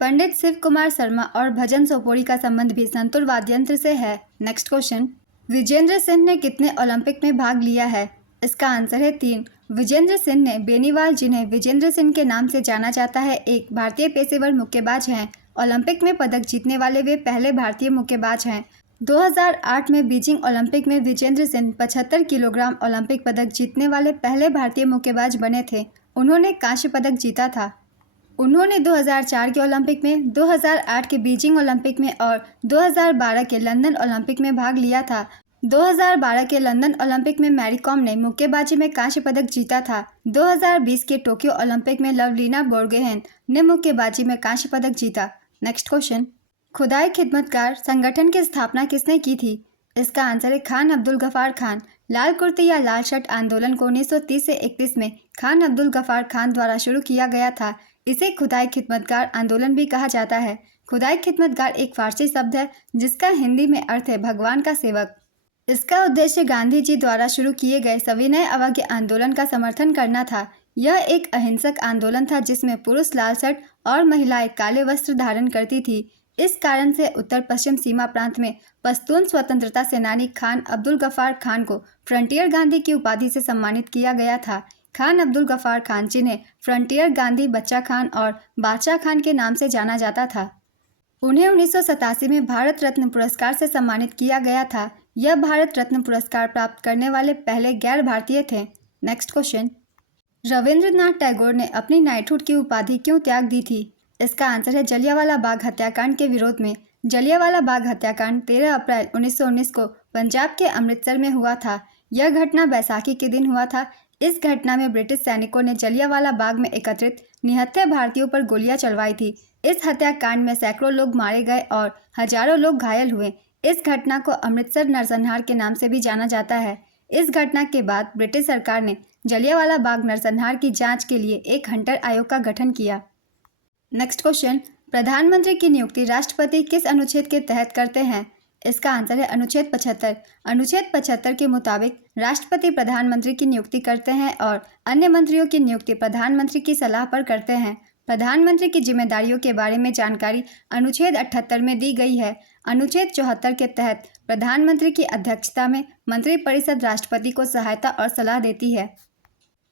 पंडित शिव कुमार शर्मा और भजन सोपोरी का संबंध भी संतूर वाद्ययंत्र से है। नेक्स्ट क्वेश्चन, विजेंद्र सिंह ने कितने ओलंपिक में भाग लिया है? इसका आंसर है 3। विजेंद्र सिंह ने बेनीवाल, जिन्हें विजेंद्र सिंह के नाम से जाना जाता है, एक भारतीय पेशेवर मुक्केबाज हैं। ओलंपिक में पदक जीतने वाले वे पहले भारतीय मुक्केबाज हैं। 2008 में बीजिंग ओलंपिक में विजेंद्र सिंह 75 किलोग्राम ओलंपिक पदक जीतने वाले पहले भारतीय मुक्केबाज बने थे। उन्होंने कांस्य पदक जीता था। उन्होंने 2004 के ओलंपिक में, 2008 के बीजिंग ओलंपिक में और 2012 के लंदन ओलंपिक में भाग लिया था। 2012 के लंदन ओलंपिक में मैरी कॉम ने मुक्केबाजी में कांस्य पदक जीता था। 2020 के टोक्यो ओलंपिक में लवलीना बोर्गोहेन ने मुक्केबाजी में कांस्य पदक जीता। नेक्स्ट क्वेश्चन, खुदाई खिदमतगार संगठन की स्थापना किसने की थी? इसका आंसर है खान अब्दुल गफार खान। लाल कुर्ती या लाल शर्ट आंदोलन को 1930 से 31 में खान अब्दुल गफार खान द्वारा शुरू किया गया था। इसे खुदाई खिदमतगार आंदोलन भी कहा जाता है। खुदाई खिदमतगार एक फारसी शब्द है जिसका हिंदी में अर्थ है भगवान का सेवक। इसका उद्देश्य गांधी जी द्वारा शुरू किए गए सविनय अवज्ञा आंदोलन का समर्थन करना था। यह एक अहिंसक आंदोलन था जिसमें पुरुष लाल शर्ट और महिलाएं काले वस्त्र धारण करती थी। इस कारण से उत्तर पश्चिम सीमा प्रांत में पश्तून स्वतंत्रता सेनानी खान अब्दुल गफ्फार खान को फ्रंटियर गांधी की उपाधि से सम्मानित किया गया था। खान अब्दुल गफ्फार खान जिन्हें फ्रंटियर गांधी, बच्चा खान और बादशाह खान के नाम से जाना जाता था, उन्हें 1987 में भारत रत्न पुरस्कार से सम्मानित किया गया था। यह भारत रत्न पुरस्कार प्राप्त करने वाले पहले गैर भारतीय थे। नेक्स्ट क्वेश्चन, रविंद्रनाथ टैगोर ने अपनी नाइटहुड की उपाधि क्यों त्याग दी थी? इसका आंसर है जलियांवाला बाग हत्याकांड के विरोध में। जलियांवाला बाग हत्याकांड 13 अप्रैल 1919 को पंजाब के अमृतसर में हुआ था। यह घटना बैसाखी के दिन हुआ था। इस घटना में ब्रिटिश सैनिकों ने जलियांवाला बाग में एकत्रित निहत्थे भारतीयों पर गोलियां चलवाई थी। इस हत्याकांड में सैकड़ों लोग मारे गए और हजारों लोग घायल हुए। इस घटना को अमृतसर नरसंहार के नाम से भी जाना जाता है। इस घटना के बाद ब्रिटिश सरकार ने जलियांवाला बाग नरसंहार की जांच के लिए एक हंटर आयोग का गठन किया। नेक्स्ट क्वेश्चन, प्रधानमंत्री की नियुक्ति राष्ट्रपति किस अनुच्छेद के तहत करते हैं? इसका आंसर है अनुच्छेद 75। अनुच्छेद 75 के मुताबिक राष्ट्रपति प्रधानमंत्री की नियुक्ति करते हैं और अन्य मंत्रियों की नियुक्ति प्रधानमंत्री की सलाह पर करते हैं। प्रधानमंत्री की जिम्मेदारियों के बारे में जानकारी अनुच्छेद 78 में दी गई है। अनुच्छेद 74 के तहत प्रधानमंत्री की अध्यक्षता में मंत्रिपरिषद राष्ट्रपति को सहायता और सलाह देती है।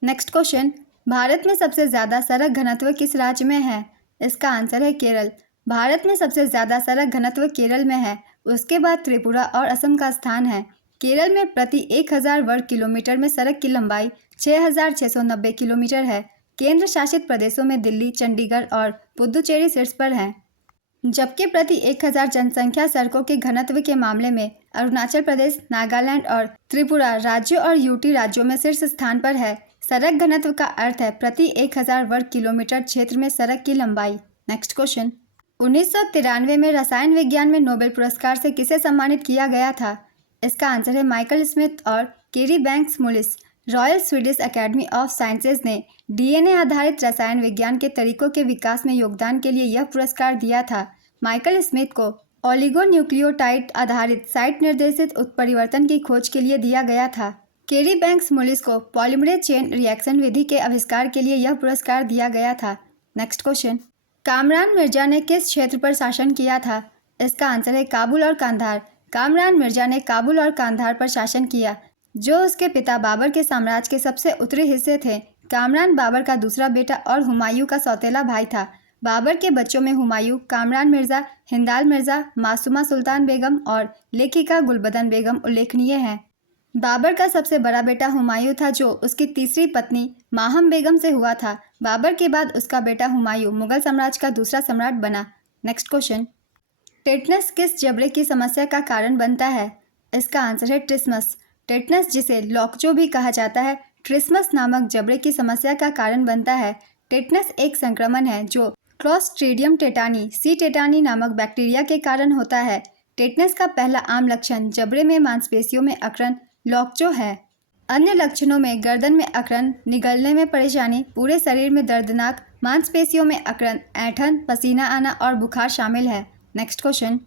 नेक्स्ट क्वेश्चन, भारत में सबसे ज़्यादा सड़क घनत्व किस राज्य में है? इसका आंसर है केरल। भारत में सबसे ज़्यादा सड़क घनत्व केरल में है। उसके बाद त्रिपुरा और असम का स्थान है। केरल में प्रति 1000 वर्ग किलोमीटर में सड़क की लंबाई 6690 किलोमीटर है। केंद्र शासित प्रदेशों में दिल्ली, चंडीगढ़ और पुदुचेरी शीर्ष पर हैं, जबकि प्रति 1000 जनसंख्या सड़कों के घनत्व के मामले में अरुणाचल प्रदेश, नागालैंड और त्रिपुरा राज्यों और यूटी राज्यों में शीर्ष स्थान पर है। सड़क घनत्व का अर्थ है प्रति 1000 वर्ग किलोमीटर क्षेत्र में सड़क की लंबाई। नेक्स्ट क्वेश्चन, 1993 में रसायन विज्ञान में नोबेल पुरस्कार से किसे सम्मानित किया गया था? इसका आंसर है माइकल स्मिथ और Kary Banks Mullis. Royal Swedish Academy of Sciences ने डीएनए आधारित रसायन विज्ञान के तरीकों के विकास में योगदान के लिए यह पुरस्कार दिया था। माइकल स्मिथ को ओलिगोन्यूक्लियोटाइड आधारित साइट निर्देशित उत्परिवर्तन की खोज के लिए दिया गया था। केरी बैंक्स मुलिस को पॉलीमरेज चेन रिएक्शन विधि के आविष्कार के लिए यह पुरस्कार दिया गया था। नेक्स्ट क्वेश्चन, कामरान मिर्जा ने किस क्षेत्र पर शासन किया था? इसका आंसर है काबुल और कांधार। कामरान मिर्जा ने काबुल और कांधार पर शासन किया, जो उसके पिता बाबर के साम्राज्य के सबसे उत्तरी हिस्से थे। कामरान बाबर का दूसरा बेटा और हुमायूं का सौतेला भाई था। बाबर के बच्चों में हुमायूं, कामरान मिर्जा, हिंदाल मिर्जा, मासूमा सुल्तान बेगम और लेखिका गुलबदन बेगम उल्लेखनीय हैं। बाबर का सबसे बड़ा बेटा हुमायूं था, जो उसकी तीसरी पत्नी माहम बेगम से हुआ था। बाबर के बाद उसका बेटा हुमायूं मुगल साम्राज्य का दूसरा सम्राट बना। नेक्स्ट क्वेश्चन, टेटनस किस जबड़े की समस्या का कारण बनता है? इसका आंसर है ट्रिस्मस। टेटनस, जिसे लॉकजो भी कहा जाता है, ट्रिस्मस नामक जबड़े की समस्या का कारण बनता है। टेटनस एक संक्रमण है जो क्लोस्ट्रीडियम टेटानी सी टेटानी नामक बैक्टीरिया के कारण होता है। टेटनस का पहला आम लक्षण जबड़े में मांसपेशियों में अकड़न लॉकजो है। अन्य लक्षणों में गर्दन में अकड़न, निगलने में परेशानी, पूरे शरीर में दर्दनाक, मांसपेशियों में अकड़न, ऐंठन, पसीना आना और बुखार शामिल है। नेक्स्ट क्वेश्चन,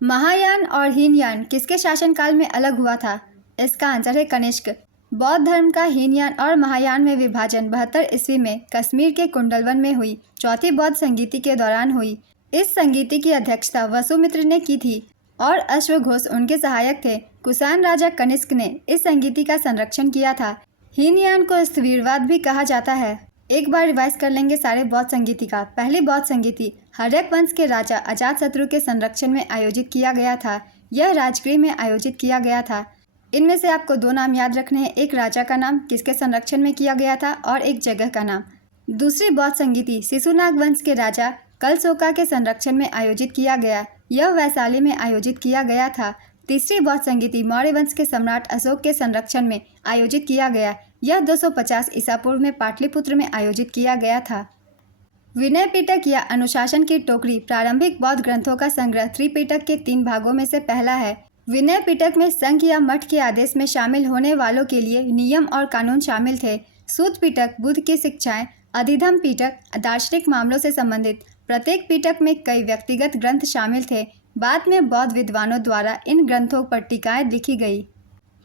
महायान और हीनयान किसके शासनकाल में अलग हुआ था? इसका आंसर है कनिष्क। बौद्ध धर्म का हीनयान और महायान में विभाजन 72 ईस्वी में कश्मीर के कुंडलवन में हुई चौथी बौद्ध संगीति के दौरान हुई। इस संगीति की अध्यक्षता वसुमित्र ने की थी और अश्वघोष उनके सहायक थे। कुषाण राजा कनिष्क ने इस संगीति का संरक्षण किया था। हीनयान को स्थविरवाद भी कहा जाता है। एक बार रिवाइज कर लेंगे सारे बौद्ध संगीति का। पहली बौद्ध संगीति हर्यक वंश के राजा अजातशत्रु के संरक्षण में आयोजित किया गया था। यह राजगृह में आयोजित किया गया था। इनमें से आपको 2 नाम याद रखने हैं, एक राजा का नाम किसके संरक्षण में किया गया था और एक जगह का नाम। दूसरी बौद्ध संगीति शिशुनाग वंश के राजा कलशोका के संरक्षण में आयोजित किया गया। यह वैशाली में आयोजित किया गया था। तीसरी बौद्ध संगीति मौर्य वंश के सम्राट अशोक के संरक्षण में आयोजित किया गया। यह 250 ईसा पूर्व में पाटलिपुत्र में आयोजित किया गया था। विनय पिटक या अनुशासन की टोकरी प्रारंभिक बौद्ध ग्रंथों का संग्रह त्रिपिटक के 3 भागों में से पहला है। विनय पिटक में संघ या मठ के आदेश में शामिल होने वालों के लिए नियम और कानून शामिल थे। सूत पिटक बुद्ध की शिक्षाएं, अधिधम पिटक दार्शनिक मामलों से संबंधित, प्रत्येक पिटक में कई व्यक्तिगत ग्रंथ शामिल थे। बाद में बौद्ध विद्वानों द्वारा इन ग्रंथों पर टीकाएं लिखी गई।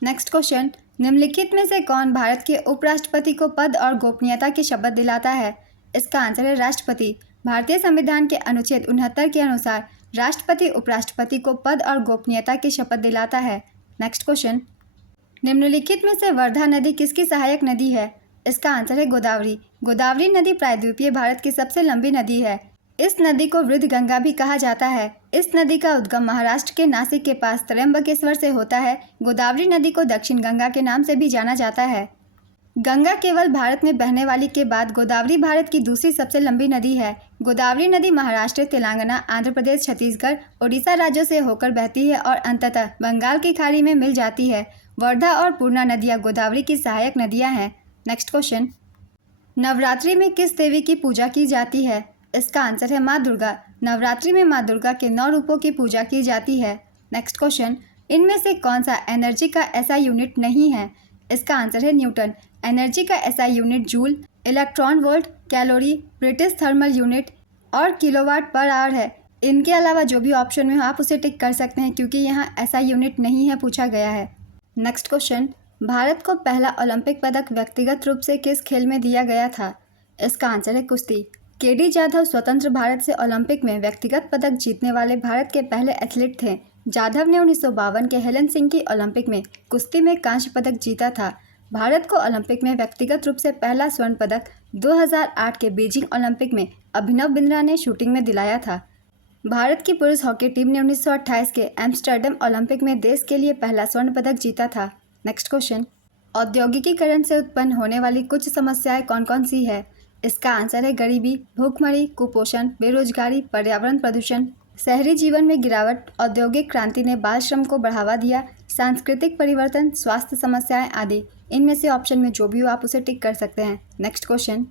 नेक्स्ट क्वेश्चन, निम्नलिखित में से कौन भारत के उपराष्ट्रपति को पद और गोपनीयता की शपथ दिलाता है? इसका आंसर है राष्ट्रपति। भारतीय संविधान के अनुच्छेद 69 के अनुसार राष्ट्रपति उपराष्ट्रपति को पद और गोपनीयता की शपथ दिलाता है। नेक्स्ट क्वेश्चन, निम्नलिखित में से वर्धा नदी किसकी सहायक नदी है? इसका आंसर है गोदावरी। गोदावरी नदी प्रायद्वीपीय भारत की सबसे लंबी नदी है। इस नदी को वृद्ध गंगा भी कहा जाता है। इस नदी का उद्गम महाराष्ट्र के नासिक के पास त्र्यंबकेश्वर से होता है। गोदावरी नदी को दक्षिण गंगा के नाम से भी जाना जाता है। गंगा केवल भारत में बहने वाली के बाद गोदावरी भारत की दूसरी सबसे लंबी नदी है। गोदावरी नदी महाराष्ट्र, तेलंगाना, आंध्र प्रदेश, छत्तीसगढ़, ओडिशा राज्यों से होकर बहती है और अंततः बंगाल की खाड़ी में मिल जाती है। वर्धा और पूर्णा नदियाँ गोदावरी की सहायक नदियाँ हैं। नेक्स्ट क्वेश्चन, नवरात्रि में किस देवी की पूजा की जाती है? इसका आंसर है माँ दुर्गा। नवरात्रि में माँ दुर्गा के 9 रूपों की पूजा की जाती है। नेक्स्ट क्वेश्चन, इनमें से कौन सा एनर्जी का ऐसा यूनिट नहीं है? इसका आंसर है न्यूटन। एनर्जी का ऐसा unit joule, electron volt, calorie, British thermal unit और किलोवाट पर आवर है। इनके अलावा जो भी ऑप्शन में हो आप उसे टिक कर सकते हैं क्योंकि यहाँ ऐसा यूनिट नहीं है पूछा गया है। नेक्स्ट क्वेश्चन, भारत को पहला ओलंपिक पदक व्यक्तिगत रूप से किस खेल में दिया गया था? इसका आंसर है कुश्ती। केडी जाधव स्वतंत्र भारत से ओलंपिक में व्यक्तिगत पदक जीतने वाले भारत के पहले एथलीट थे। जाधव ने 1952 के हेलन सिंह की ओलंपिक में कुश्ती में कांस्य पदक जीता था। भारत को ओलंपिक में व्यक्तिगत रूप से पहला स्वर्ण पदक 2008 के बीजिंग ओलंपिक में अभिनव बिंद्रा ने शूटिंग में दिलाया था। भारत की पुरुष हॉकी टीम ने 1928 के एम्स्टर्डम ओलंपिक में देश के लिए पहला स्वर्ण पदक जीता था। नेक्स्ट क्वेश्चन, औद्योगिकीकरण से उत्पन्न होने वाली कुछ समस्याएं कौन कौन सी है? इसका आंसर है गरीबी, भूखमरी, कुपोषण, बेरोजगारी, पर्यावरण प्रदूषण, शहरी जीवन में गिरावट, औद्योगिक क्रांति ने बाल श्रम को बढ़ावा दिया, सांस्कृतिक परिवर्तन, स्वास्थ्य समस्याएं आदि। इनमें से ऑप्शन में जो भी हो आप उसे टिक कर सकते हैं। नेक्स्ट क्वेश्चन,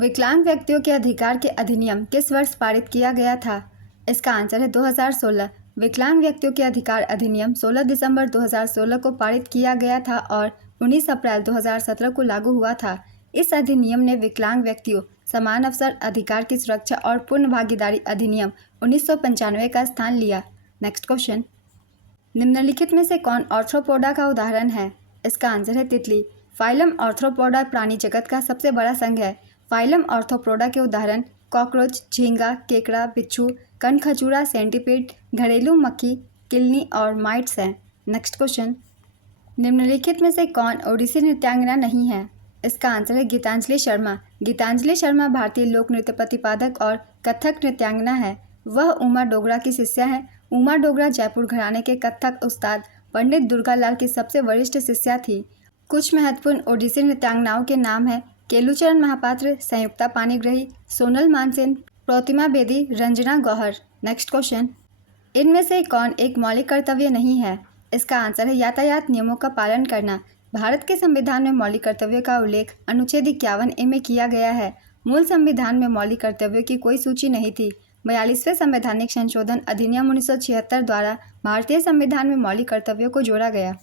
विकलांग व्यक्तियों के अधिकार के अधिनियम किस वर्ष पारित किया गया था? इसका आंसर है 2016। विकलांग व्यक्तियों के अधिकार अधिनियम 16 दिसंबर 2016 को पारित किया गया था और 19 अप्रैल 2017 को लागू हुआ था। इस अधिनियम ने विकलांग व्यक्तियों, समान अवसर, अधिकार की सुरक्षा और पूर्ण भागीदारी अधिनियम 1995 का स्थान लिया। नेक्स्ट क्वेश्चन, निम्नलिखित में से कौन आर्थ्रोपोडा का उदाहरण है? इसका आंसर है तितली। फाइलम आर्थ्रोपोडा प्राणी जगत का सबसे बड़ा संघ है। फाइलम आर्थ्रोपोडा के उदाहरण कॉकरोच, झींगा, केकड़ा, बिच्छू, कनखजूरा, सेंटीपीड, घरेलू मक्खी, किलनी और माइट्स हैं। नेक्स्ट क्वेश्चन, निम्नलिखित में से कौन ओडिसी नृत्यांगना नहीं है? इसका आंसर है गीतांजलि शर्मा। गीतांजलि शर्मा भारतीय लोक नृत्य प्रतिपादक और कथक नृत्यांगना है। वह उमा डोगरा की शिष्या हैं। उमा डोगरा जयपुर घराने के कथक उस्ताद पंडित दुर्गालाल की सबसे वरिष्ठ शिष्या थी। कुछ महत्वपूर्ण ओडिसी नृत्यांगनाओं के नाम हैं केलुचरण महापात्र, संयुक्ता पाणिग्रही, सोनल मानसेन, प्रतिमा बेदी, रंजना गौहर। नेक्स्ट क्वेश्चन, इनमें से कौन एक मौलिक कर्तव्य नहीं है? इसका आंसर है यातायात नियमों का पालन करना। भारत के संविधान में मौलिक कर्तव्यों का उल्लेख अनुच्छेद 51A में किया गया है। मूल संविधान में मौलिक कर्तव्यों की कोई सूची नहीं थी। 42वें संवैधानिक संशोधन अधिनियम 1976 द्वारा भारतीय संविधान में मौलिक कर्तव्यों को जोड़ा गया।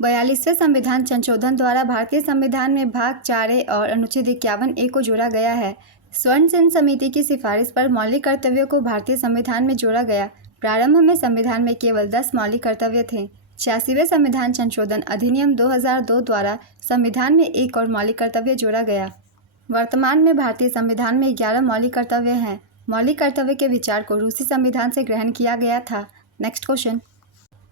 42वें संविधान संशोधन द्वारा भारतीय संविधान में भाग 4A और अनुच्छेद 51A को जोड़ा गया है। स्वर्ण सिंह समिति की सिफारिश पर मौलिक कर्तव्यों को भारतीय संविधान में जोड़ा गया। प्रारंभ में संविधान में केवल 10 मौलिक कर्तव्य थे। 86वें संविधान संशोधन अधिनियम 2002 द्वारा संविधान में एक और मौलिक कर्तव्य जोड़ा गया। वर्तमान में भारतीय संविधान में 11 मौलिक कर्तव्य हैं। मौलिक कर्तव्य के विचार को रूसी संविधान से ग्रहण किया गया था। नेक्स्ट क्वेश्चन,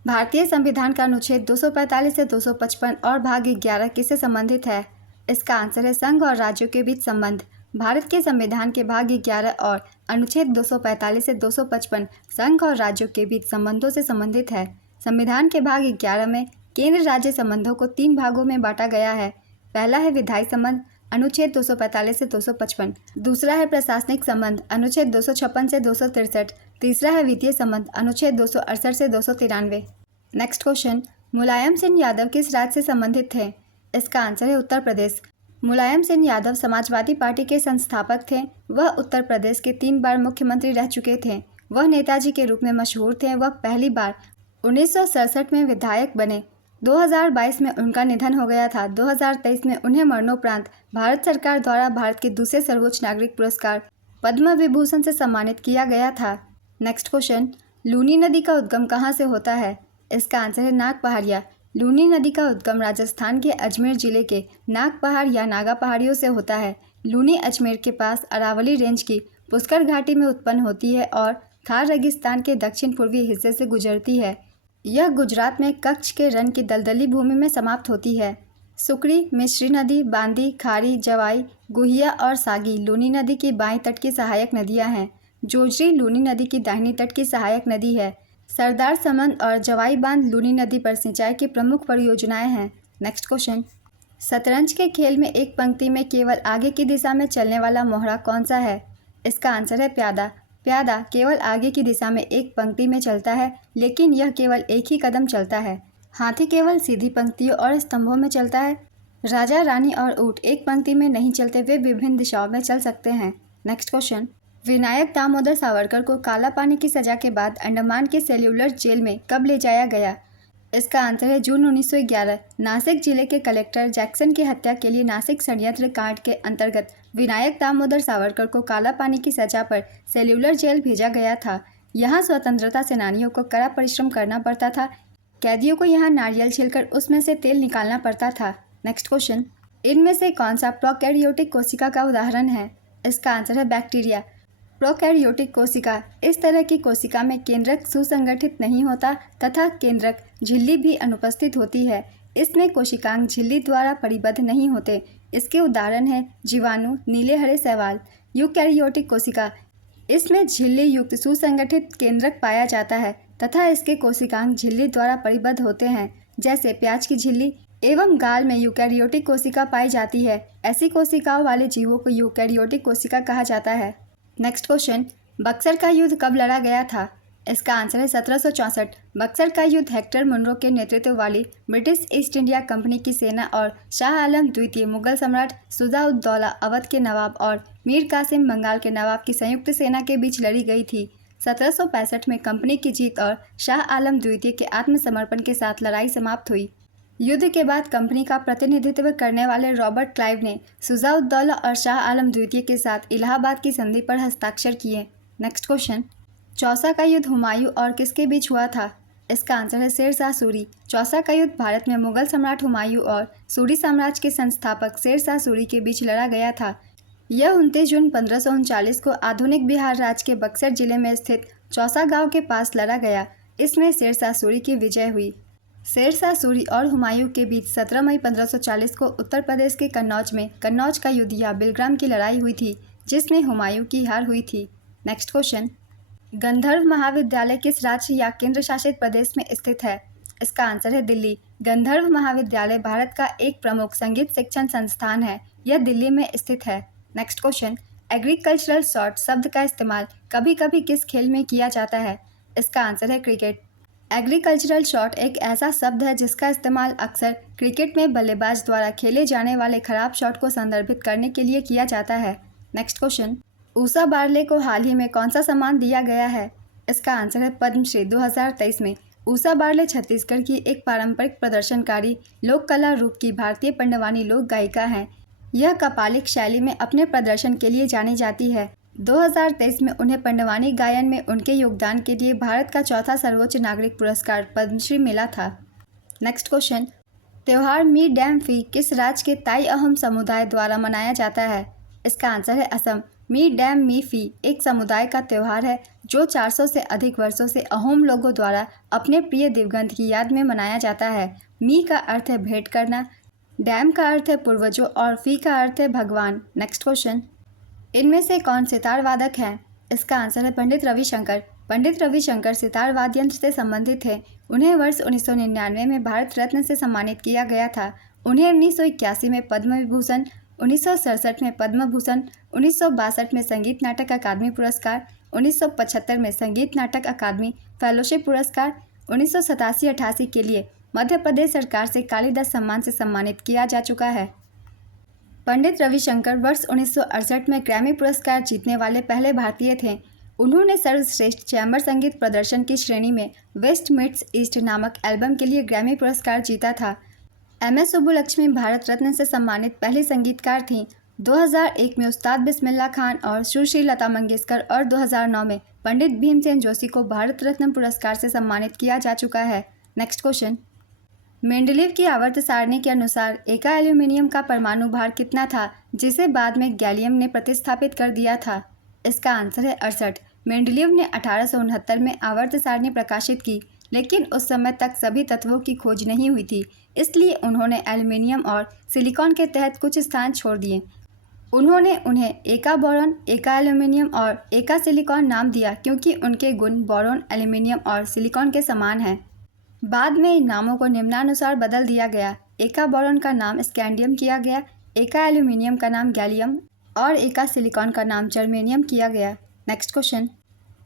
भारतीय संविधान का अनुच्छेद 245 से 255 और भाग 11 किससे संबंधित है? इसका आंसर है संघ और राज्यों के बीच संबंध। भारत के संविधान के भाग 11 और अनुच्छेद 245 से 255 संघ और राज्यों के बीच संबंधों से संबंधित है। संविधान के भाग 11 में केंद्र राज्य संबंधों को 3 भागों में बांटा गया है। पहला है विधायी संबंध अनुच्छेद 245 से 255, दूसरा है प्रशासनिक संबंध अनुच्छेद 256 से 263, तीसरा है वित्तीय संबंध अनुच्छेद 268 से 293। नेक्स्ट क्वेश्चन, मुलायम सिंह यादव किस राज्य से संबंधित थे? इसका आंसर है उत्तर प्रदेश। मुलायम सिंह यादव समाजवादी पार्टी के संस्थापक थे। वह उत्तर प्रदेश के 3 बार मुख्यमंत्री रह चुके थे। वह नेताजी के रूप में मशहूर थे। वह पहली बार 1967 में विधायक बने। 2022 में उनका निधन हो गया था। 2023 में उन्हें मरणोपरांत भारत सरकार द्वारा भारत के दूसरे सर्वोच्च नागरिक पुरस्कार पद्म विभूषण से सम्मानित किया गया था? नेक्स्ट क्वेश्चन, लूनी नदी का उद्गम कहाँ से होता है? इसका आंसर है नाग पहाड़िया। लूनी नदी का उद्गम राजस्थान के अजमेर जिले के नाग पहाड़ या नागा पहाड़ियों से होता है। लूनी अजमेर के पास अरावली रेंज की पुष्कर घाटी में उत्पन्न होती है और थार रेगिस्तान के दक्षिण पूर्वी हिस्से से गुजरती है। यह गुजरात में कच्छ के रण की दलदली भूमि में समाप्त होती है। सुकड़ी, मिश्री नदी, बांदी, खारी, जवाई, गुहिया और सागी लूनी नदी की बाईं तट की सहायक नदियां हैं। जोजरी लूनी नदी की दाहिनी तट की सहायक नदी है। सरदार समंद और जवाई बांध लूनी नदी पर सिंचाई की प्रमुख परियोजनाएं हैं। नेक्स्ट क्वेश्चन, शतरंज के खेल में एक पंक्ति में केवल आगे की दिशा में चलने वाला मोहरा कौन सा है? इसका आंसर है प्यादा। प्यादा केवल आगे की दिशा में एक पंक्ति में चलता है, लेकिन यह केवल एक ही कदम चलता है। हाथी केवल सीधी पंक्तियों और स्तंभों में चलता है। राजा, रानी और ऊंट एक पंक्ति में नहीं चलते, वे विभिन्न दिशाओं में चल सकते हैं। नेक्स्ट क्वेश्चन, विनायक दामोदर सावरकर को काला पानी की सजा के बाद अंडमान के सेल्यूलर जेल में कब ले जाया गया? इसका आंसर है जून 1911। नासिक जिले के कलेक्टर जैक्सन की हत्या के लिए नासिक षड्यंत्र कांड के अंतर्गत विनायक दामोदर सावरकर को काला पानी की सजा पर सेल्यूलर जेल भेजा गया था। यहाँ स्वतंत्रता सेनानियों को कड़ा परिश्रम करना पड़ता था। कैदियों को यहाँ नारियल छीलकर उसमें से तेल निकालना पड़ता था। नेक्स्ट क्वेश्चन, इनमें से कौन सा प्रोकैरियोटिक कोशिका का उदाहरण है? इसका आंसर है बैक्टीरिया। प्रोकैरियोटिक कोशिका इस तरह की कोशिका में केंद्रक सुसंगठित नहीं होता तथा केंद्रक झिल्ली भी अनुपस्थित होती है। इसमें कोशिकांग झिल्ली द्वारा परिबद्ध नहीं होते। इसके उदाहरण हैं जीवाणु, नीले हरे शैवाल। यूकैरियोटिक कोशिका, इसमें झिल्ली युक्त सुसंगठित केंद्रक पाया जाता है तथा इसके कोशिकांग झिल्ली द्वारा परिबद्ध होते हैं, जैसे प्याज की झिल्ली। एवं गाल में यूकैरियोटिक कोशिका पाई जाती है। ऐसी कोशिकाओं वाले जीवों को यूकैरियोटिक कोशिका कहा जाता है। नेक्स्ट क्वेश्चन, बक्सर का युद्ध कब लड़ा गया था? इसका आंसर है 1764। बक्सर का युद्ध हेक्टर मुनरो के नेतृत्व वाली ब्रिटिश ईस्ट इंडिया कंपनी की सेना और शाह आलम द्वितीय, मुगल सम्राट शुजा-उद-दौला अवध के नवाब और मीर कासिम बंगाल के नवाब की संयुक्त सेना के बीच लड़ी गई थी। 1765 में कंपनी की जीत और शाह आलम द्वितीय के आत्मसमर्पण के साथ लड़ाई समाप्त हुई। युद्ध के बाद कंपनी का प्रतिनिधित्व करने वाले रॉबर्ट क्लाइव ने शुजा-उद-दौला और शाह आलम द्वितीय के साथ इलाहाबाद की संधि पर हस्ताक्षर किए। नेक्स्ट क्वेश्चन, चौसा का युद्ध हुमायूं और किसके बीच हुआ था? इसका आंसर है शेर शाह सूरी। चौसा का युद्ध भारत में मुगल सम्राट हुमायूं और सूरी साम्राज्य के संस्थापक शेर शाह सूरी के बीच लड़ा गया था। यह 29 जून 1539 को आधुनिक बिहार राज्य के बक्सर जिले में स्थित चौसा गांव के पास लड़ा गया। इसमें शेर शाह सूरी की विजय हुई। शेर शाह सूरी और हुमायूं के बीच 17 मई 1540 को उत्तर प्रदेश के कन्नौज में कन्नौज का युद्ध या बिलग्राम की लड़ाई हुई थी, जिसमें हुमायूं की हार हुई थी। नेक्स्ट क्वेश्चन, गंधर्व महाविद्यालय किस राज्य या केंद्र शासित प्रदेश में स्थित है? इसका आंसर है दिल्ली। गंधर्व महाविद्यालय भारत का एक प्रमुख संगीत शिक्षण संस्थान है। यह दिल्ली में स्थित है। नेक्स्ट क्वेश्चन, एग्रीकल्चरल शॉट शब्द का इस्तेमाल कभी कभी किस खेल में किया जाता है? इसका आंसर है क्रिकेट। एग्रीकल्चरल शॉट एक ऐसा शब्द है जिसका इस्तेमाल अक्सर क्रिकेट में बल्लेबाज द्वारा खेले जाने वाले खराब शॉट को संदर्भित करने के लिए किया जाता है। नेक्स्ट क्वेश्चन, ऊषा बारले को हाल ही में कौन सा सम्मान दिया गया है? इसका आंसर है पद्मश्री। 2023 में ऊषा बारले छत्तीसगढ़ की एक पारंपरिक प्रदर्शनकारी लोक कला रूप की भारतीय पंडवानी लोक गायिका हैं। यह कपालिक शैली में अपने प्रदर्शन के लिए जानी जाती है। 2023 में उन्हें पंडवानी गायन में उनके योगदान के लिए भारत का चौथा सर्वोच्च नागरिक पुरस्कार पद्मश्री मिला था। नेक्स्ट क्वेश्चन, त्योहार मी डैम फी किस राज्य के ताई अहोम समुदाय द्वारा मनाया जाता है? इसका आंसर है असम। मी डैम मी फी एक समुदाय का त्यौहार है जो 400 से अधिक वर्षों से अहोम लोगों द्वारा अपने प्रिय दिवंगत की याद में मनाया जाता है। मी का अर्थ है भेंट करना, डैम का अर्थ है पूर्वजों और फी का अर्थ है भगवान। नेक्स्ट क्वेश्चन, इनमें से कौन सितार वादक है? इसका आंसर है पंडित रविशंकर। पंडित रविशंकर सितार वाद्ययंत्र से संबंधित थे। उन्हें वर्ष 1999 में भारत रत्न से सम्मानित किया गया था। उन्हें 1981 में पद्म विभूषण, 1967 में पद्म भूषण, 1962 में संगीत नाटक अकादमी पुरस्कार, 1975 में संगीत नाटक अकादमी फेलोशिप पुरस्कार, 1987-88 के लिए मध्य प्रदेश सरकार से कालिदास सम्मान से सम्मानित किया जा चुका है। पंडित रविशंकर वर्ष 1968 में ग्रैमी पुरस्कार जीतने वाले पहले भारतीय थे। उन्होंने सर्वश्रेष्ठ चैम्बर संगीत प्रदर्शन की श्रेणी में वेस्ट मीट्स ईस्ट नामक एल्बम के लिए ग्रैमी पुरस्कार जीता था। MS सुब्बुलक्ष्मी भारत रत्न से सम्मानित पहली संगीतकार थीं। 2001 में उस्ताद बिस्मिल्लाह खान और सुश्री लता मंगेशकर और 2009 में पंडित भीमसेन जोशी को भारत रत्न पुरस्कार से सम्मानित किया जा चुका है। नेक्स्ट क्वेश्चन, मेंडलीव की आवर्त सारणी के अनुसार एका एल्यूमिनियम का परमाणु भार कितना था जिसे बाद में गैलियम ने प्रतिस्थापित कर दिया था? इसका आंसर है 68। मेंडलीव ने 1869 में आवर्त सारणी प्रकाशित की, लेकिन उस समय तक सभी तत्वों की खोज नहीं हुई थी, इसलिए उन्होंने एल्यूमिनियम और सिलिकॉन के तहत कुछ स्थान छोड़ दिए। उन्होंने उन्हें एका बोरॉन, एका एल्यूमिनियम और एका सिलिकॉन नाम दिया क्योंकि उनके गुण बोरॉन, एल्यूमिनियम और सिलिकॉन के समान हैं। बाद में इन नामों को निम्नानुसार बदल दिया गया। एका बोरॉन का नाम स्कैंडियम किया गया, एका एल्यूमिनियम का नाम गैलियम और एका सिलिकॉन का नाम जर्मेनियम किया गया। नेक्स्ट क्वेश्चन,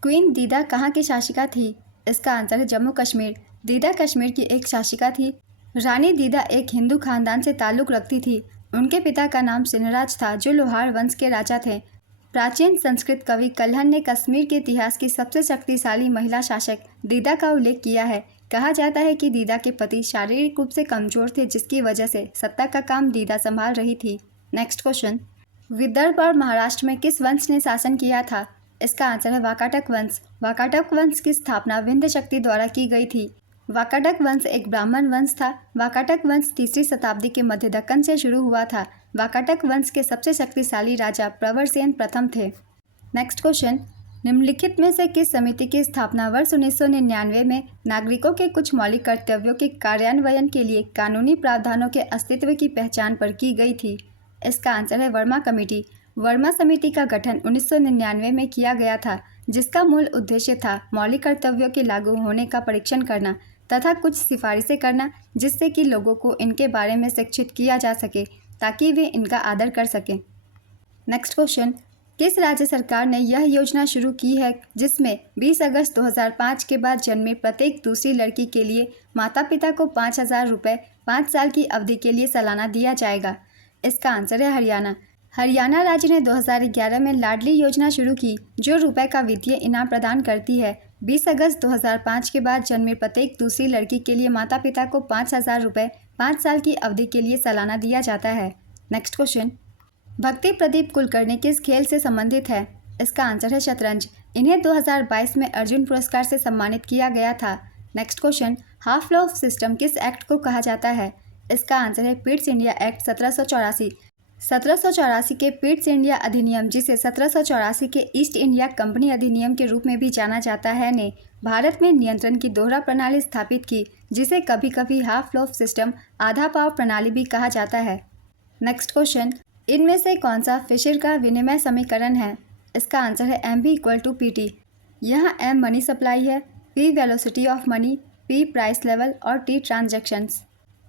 क्वीन दीदा कहाँ की शासिका थी? इसका आंसर है जम्मू कश्मीर। दीदा कश्मीर की एक शासिका थी। रानी दीदा एक हिंदू खानदान से ताल्लुक़ रखती थी। उनके पिता का नाम सिनराज था जो लोहार वंश के राजा थे। प्राचीन संस्कृत कवि कल्हण ने कश्मीर के इतिहास की सबसे शक्तिशाली महिला शासक दीदा का उल्लेख किया है। कहा जाता है कि दीदा के पति शारीरिक रूप से कमजोर थे, जिसकी वजह से सत्ता का काम दीदा संभाल रही थी। नेक्स्ट क्वेश्चन, विदर्भ और महाराष्ट्र में किस वंश ने शासन किया था? इसका आंसर है वाकाटक वंश। वाकाटक वंश की स्थापना विंध्य शक्ति द्वारा की गई थी। वाकाटक वंश एक ब्राह्मण वंश था। वाकाटक वंश 3री शताब्दी के मध्य दक्कन से शुरू हुआ था। वाकाटक वंश के सबसे शक्तिशाली राजा प्रवरसेन प्रथम थे। नेक्स्ट क्वेश्चन, निम्नलिखित में से किस समिति की स्थापना वर्ष 1999 में नागरिकों के कुछ मौलिक कर्तव्यों के कार्यान्वयन के लिए कानूनी प्रावधानों के अस्तित्व की पहचान पर की गई थी? इसका आंसर है वर्मा कमेटी। वर्मा समिति का गठन 1999 में किया गया था, जिसका मूल उद्देश्य था मौलिक कर्तव्यों के लागू होने का परीक्षण करना तथा कुछ सिफारिशें करना, जिससे कि लोगों को इनके बारे में शिक्षित किया जा सके ताकि वे इनका आदर कर सकें। नेक्स्ट क्वेश्चन, किस राज्य सरकार ने यह योजना शुरू की है जिसमें 20 अगस्त 2005 के बाद जन्मे प्रत्येक दूसरी लड़की के लिए माता पिता को 5,000 रुपये 5 साल की अवधि के लिए सालाना दिया जाएगा? इसका आंसर है हरियाणा। हरियाणा राज्य ने 2011 में लाडली योजना शुरू की, जो रुपए का वित्तीय इनाम प्रदान करती है। 20 अगस्त 2005 के बाद जन्मे प्रत्येक दूसरी लड़की के लिए माता पिता को 5,000 रुपये 5 साल की अवधि के लिए सालाना दिया जाता है। नेक्स्ट क्वेश्चन, भक्ति प्रदीप कुलकर्णी किस खेल से संबंधित है? इसका आंसर है शतरंज। इन्हें 2022 में अर्जुन पुरस्कार से सम्मानित किया गया था। Next question, half loaf system किस एक्ट को कहा जाता है? इसका आंसर है पिट्स इंडिया एक्ट 1784। 1784 के पिट्स इंडिया अधिनियम, जिसे 1784 के ईस्ट इंडिया कंपनी अधिनियम के रूप में भी जाना जाता है, ने भारत में नियंत्रण की दोहरा प्रणाली स्थापित की, जिसे कभी कभी हाफ लॉफ सिस्टम, आधा पाव प्रणाली भी कहा जाता है। नेक्स्ट क्वेश्चन, इनमें से कौन सा फिशर का विनिमय समीकरण है? इसका आंसर है MV=PT। यहाँ M मनी सप्लाई है, P velocity of money, P price level और T ट्रांजैक्शंस।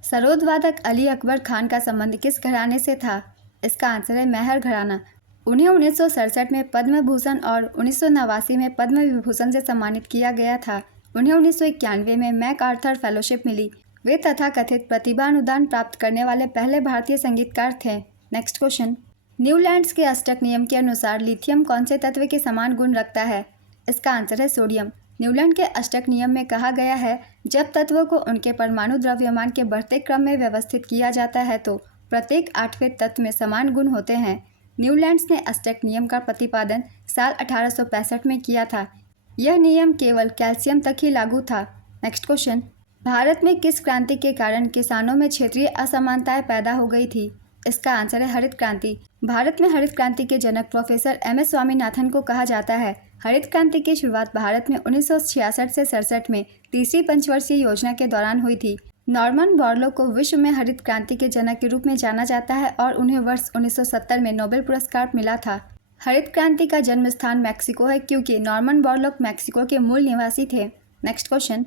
सरोद वादक अली अकबर खान का संबंध किस घराने से था? इसका आंसर है मेहर घराना। उन्हें 1967 में पद्म भूषण और 1989 में पद्म विभूषण से सम्मानित किया गया था। उन्हें 1991 में मैक आर्थर फेलोशिप मिली। वे तथाकथित प्रतिभा अनुदान प्राप्त करने वाले पहले भारतीय संगीतकार थे। नेक्स्ट क्वेश्चन, न्यूलैंड्स के अष्टक नियम के अनुसार लिथियम कौन से तत्व के समान गुण रखता है? इसका आंसर है सोडियम। न्यूलैंड के अष्टक नियम में कहा गया है, जब तत्वों को उनके परमाणु द्रव्यमान के बढ़ते क्रम में व्यवस्थित किया जाता है तो प्रत्येक 8वें तत्व में समान गुण होते हैं। न्यूलैंड्स ने अष्टक नियम का प्रतिपादन साल 1865 में किया था। यह नियम केवल कैल्शियम तक ही लागू था। नेक्स्ट क्वेश्चन, भारत में किस क्रांति के कारण किसानों में क्षेत्रीय असमानताएं पैदा हो गई थी? इसका आंसर है हरित क्रांति। भारत में हरित क्रांति के जनक प्रोफेसर MS स्वामीनाथन को कहा जाता है। हरित क्रांति की शुरुआत भारत में 1966 से 67 में तीसरी पंचवर्षीय योजना के दौरान हुई थी। नॉर्मन बोरलॉग को विश्व में हरित क्रांति के जनक के रूप में जाना जाता है और उन्हें वर्ष 1970 में नोबेल पुरस्कार मिला था। हरित क्रांति का जन्म स्थान मैक्सिको है, क्योंकि नॉर्मन बोरलॉग मैक्सिको के मूल निवासी थे। नेक्स्ट क्वेश्चन,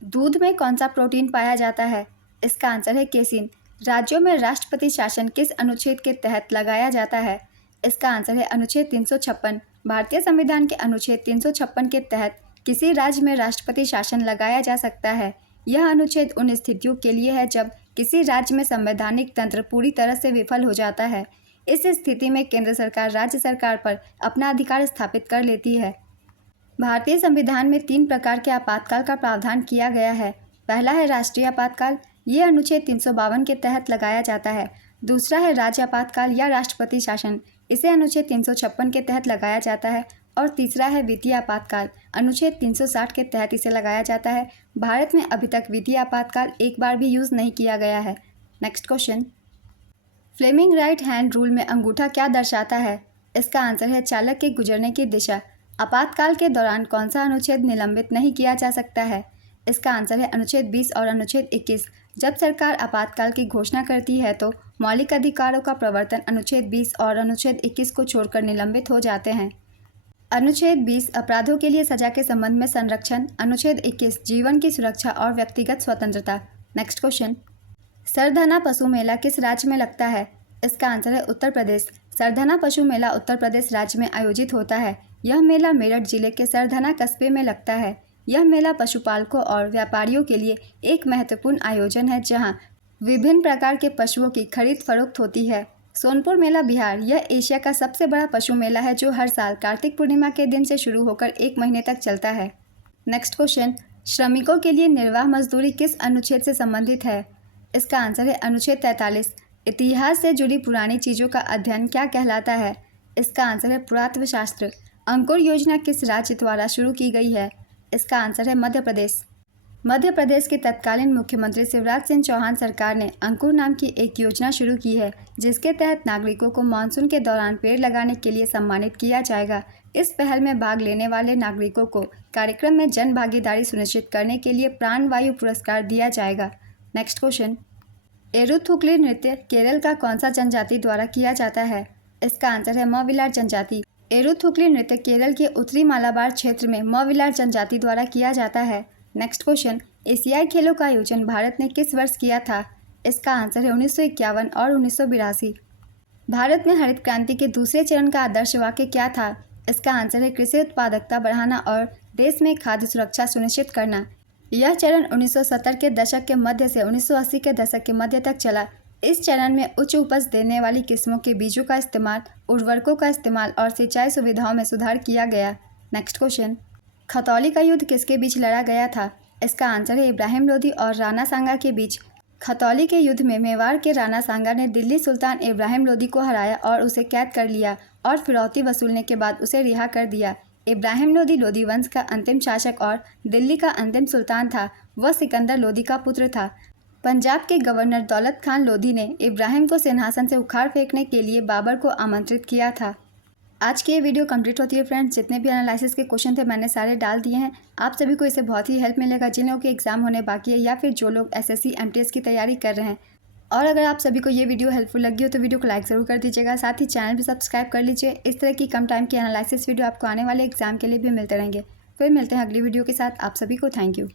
दूध में कौन सा प्रोटीन पाया जाता है? इसका आंसर है केसिन। राज्यों में राष्ट्रपति शासन किस अनुच्छेद के तहत लगाया जाता है? इसका आंसर है अनुच्छेद 356। भारतीय संविधान के अनुच्छेद 356 के तहत किसी राज्य में राष्ट्रपति शासन लगाया जा सकता है। यह अनुच्छेद उन स्थितियों के लिए है जब किसी राज्य में संवैधानिक तंत्र पूरी तरह से विफल हो जाता है। इस स्थिति में केंद्र सरकार राज्य सरकार पर अपना अधिकार स्थापित कर लेती है। भारतीय संविधान में 3 प्रकार के आपातकाल का प्रावधान किया गया है। पहला है राष्ट्रीय आपातकाल। ये अनुच्छेद 352 के तहत लगाया जाता है। दूसरा है राज्य आपातकाल या राष्ट्रपति शासन, इसे अनुच्छेद 356 के तहत लगाया जाता है। और तीसरा है वित्तीय आपातकाल, अनुच्छेद 360 के तहत इसे लगाया जाता है। भारत में अभी तक वित्तीय आपातकाल एक बार भी यूज़ नहीं किया गया है। Next question, Fleming right hand rule में अंगूठा क्या दर्शाता है? इसका आंसर है चालक के गुजरने की दिशा। आपातकाल के दौरान कौन सा अनुच्छेद निलंबित नहीं किया जा सकता है? इसका आंसर है अनुच्छेद 20 और अनुच्छेद 21। जब सरकार आपातकाल की घोषणा करती है तो मौलिक अधिकारों का प्रवर्तन अनुच्छेद 20 और अनुच्छेद 21 को छोड़कर निलंबित हो जाते हैं। अनुच्छेद 20 अपराधों के लिए सजा के संबंध में संरक्षण, अनुच्छेद 21 जीवन की सुरक्षा और व्यक्तिगत स्वतंत्रता। नेक्स्ट क्वेश्चन, सरधना पशु मेला किस राज्य में लगता है? इसका आंसर है उत्तर प्रदेश। सरधना पशु मेला उत्तर प्रदेश राज्य में आयोजित होता है। यह मेला मेरठ जिले के सरधना कस्बे में लगता है। यह मेला पशुपालकों और व्यापारियों के लिए एक महत्वपूर्ण आयोजन है जहां विभिन्न प्रकार के पशुओं की खरीद फरोख्त होती है। सोनपुर मेला बिहार, यह एशिया का सबसे बड़ा पशु मेला है जो हर साल कार्तिक पूर्णिमा के दिन से शुरू होकर 1 महीने तक चलता है। नेक्स्ट क्वेश्चन, श्रमिकों के लिए निर्वाह मजदूरी किस अनुच्छेद से संबंधित है? इसका आंसर है अनुच्छेद 43। इतिहास से जुड़ी पुरानी चीज़ों का अध्ययन क्या कहलाता है? इसका आंसर है पुरातत्व शास्त्र। अंकुर योजना किस राज्य द्वारा शुरू की गई है? इसका आंसर है मध्य प्रदेश। मध्य प्रदेश के तत्कालीन मुख्यमंत्री शिवराज सिंह चौहान सरकार ने अंकुर नाम की एक योजना शुरू की है जिसके तहत नागरिकों को मानसून के दौरान पेड़ लगाने के लिए सम्मानित किया जाएगा। इस पहल में भाग लेने वाले नागरिकों को कार्यक्रम में जन भागीदारी सुनिश्चित करने के लिए प्राणवायु पुरस्कार दिया जाएगा। नेक्स्ट क्वेश्चन, एरुथुक्ली नृत्य केरल का कौन सा जनजाति द्वारा किया जाता है? इसका आंसर है मविलार जनजाति। एरुथुक्ली नृत्य केरल के उत्तरी मालाबार क्षेत्र में मविलार जनजाति द्वारा किया जाता है। नेक्स्ट क्वेश्चन, एशियाई खेलों का आयोजन भारत ने किस वर्ष किया था? इसका आंसर है 1951 और 1982। भारत में हरित क्रांति के दूसरे चरण का आदर्श वाक्य क्या था? इसका आंसर है कृषि उत्पादकता बढ़ाना और देश में खाद्य सुरक्षा सुनिश्चित करना। यह चरण 1970 के दशक के मध्य से 1980 के दशक के मध्य तक चला। इस चरण में उच्च उपज देने वाली किस्मों के बीजों का इस्तेमाल, उर्वरकों का इस्तेमाल और सिंचाई सुविधाओं में सुधार किया गया। नेक्स्ट क्वेश्चन, खतौली का युद्ध किसके बीच लड़ा गया था? इसका आंसर है इब्राहिम लोदी और राणा सांगा के बीच। खतौली के युद्ध में मेवाड़ के राणा सांगा ने दिल्ली सुल्तान इब्राहिम लोदी को हराया और उसे कैद कर लिया और फिरौती वसूलने के बाद उसे रिहा कर दिया। इब्राहिम लोदी लोदी वंश का अंतिम शासक और दिल्ली का अंतिम सुल्तान था। वह सिकंदर लोदी का पुत्र था। पंजाब के गवर्नर दौलत खान लोधी ने इब्राहिम को सिंहासन से उखाड़ फेंकने के लिए बाबर को आमंत्रित किया था। आज की ये वीडियो कंप्लीट होती है फ्रेंड्स। जितने भी एनालिसिस के क्वेश्चन थे मैंने सारे डाल दिए हैं। आप सभी को इससे बहुत ही हेल्प मिलेगा जिन लोगों के एग्जाम होने बाकी है या फिर जो लोग एसएससी एमटीएस की तैयारी कर रहे हैं। और अगर आप सभी को ये वीडियो हेल्पफुल लगी हो तो वीडियो को लाइक ज़रूर कर दीजिएगा। साथ ही चैनल भी सब्सक्राइब कर लीजिए। इस तरह की कम टाइम की एनालिसिस वीडियो आपको आने वाले एग्जाम के लिए भी मिलते रहेंगे। फिर मिलते हैं अगली वीडियो के साथ। आप सभी को थैंक यू।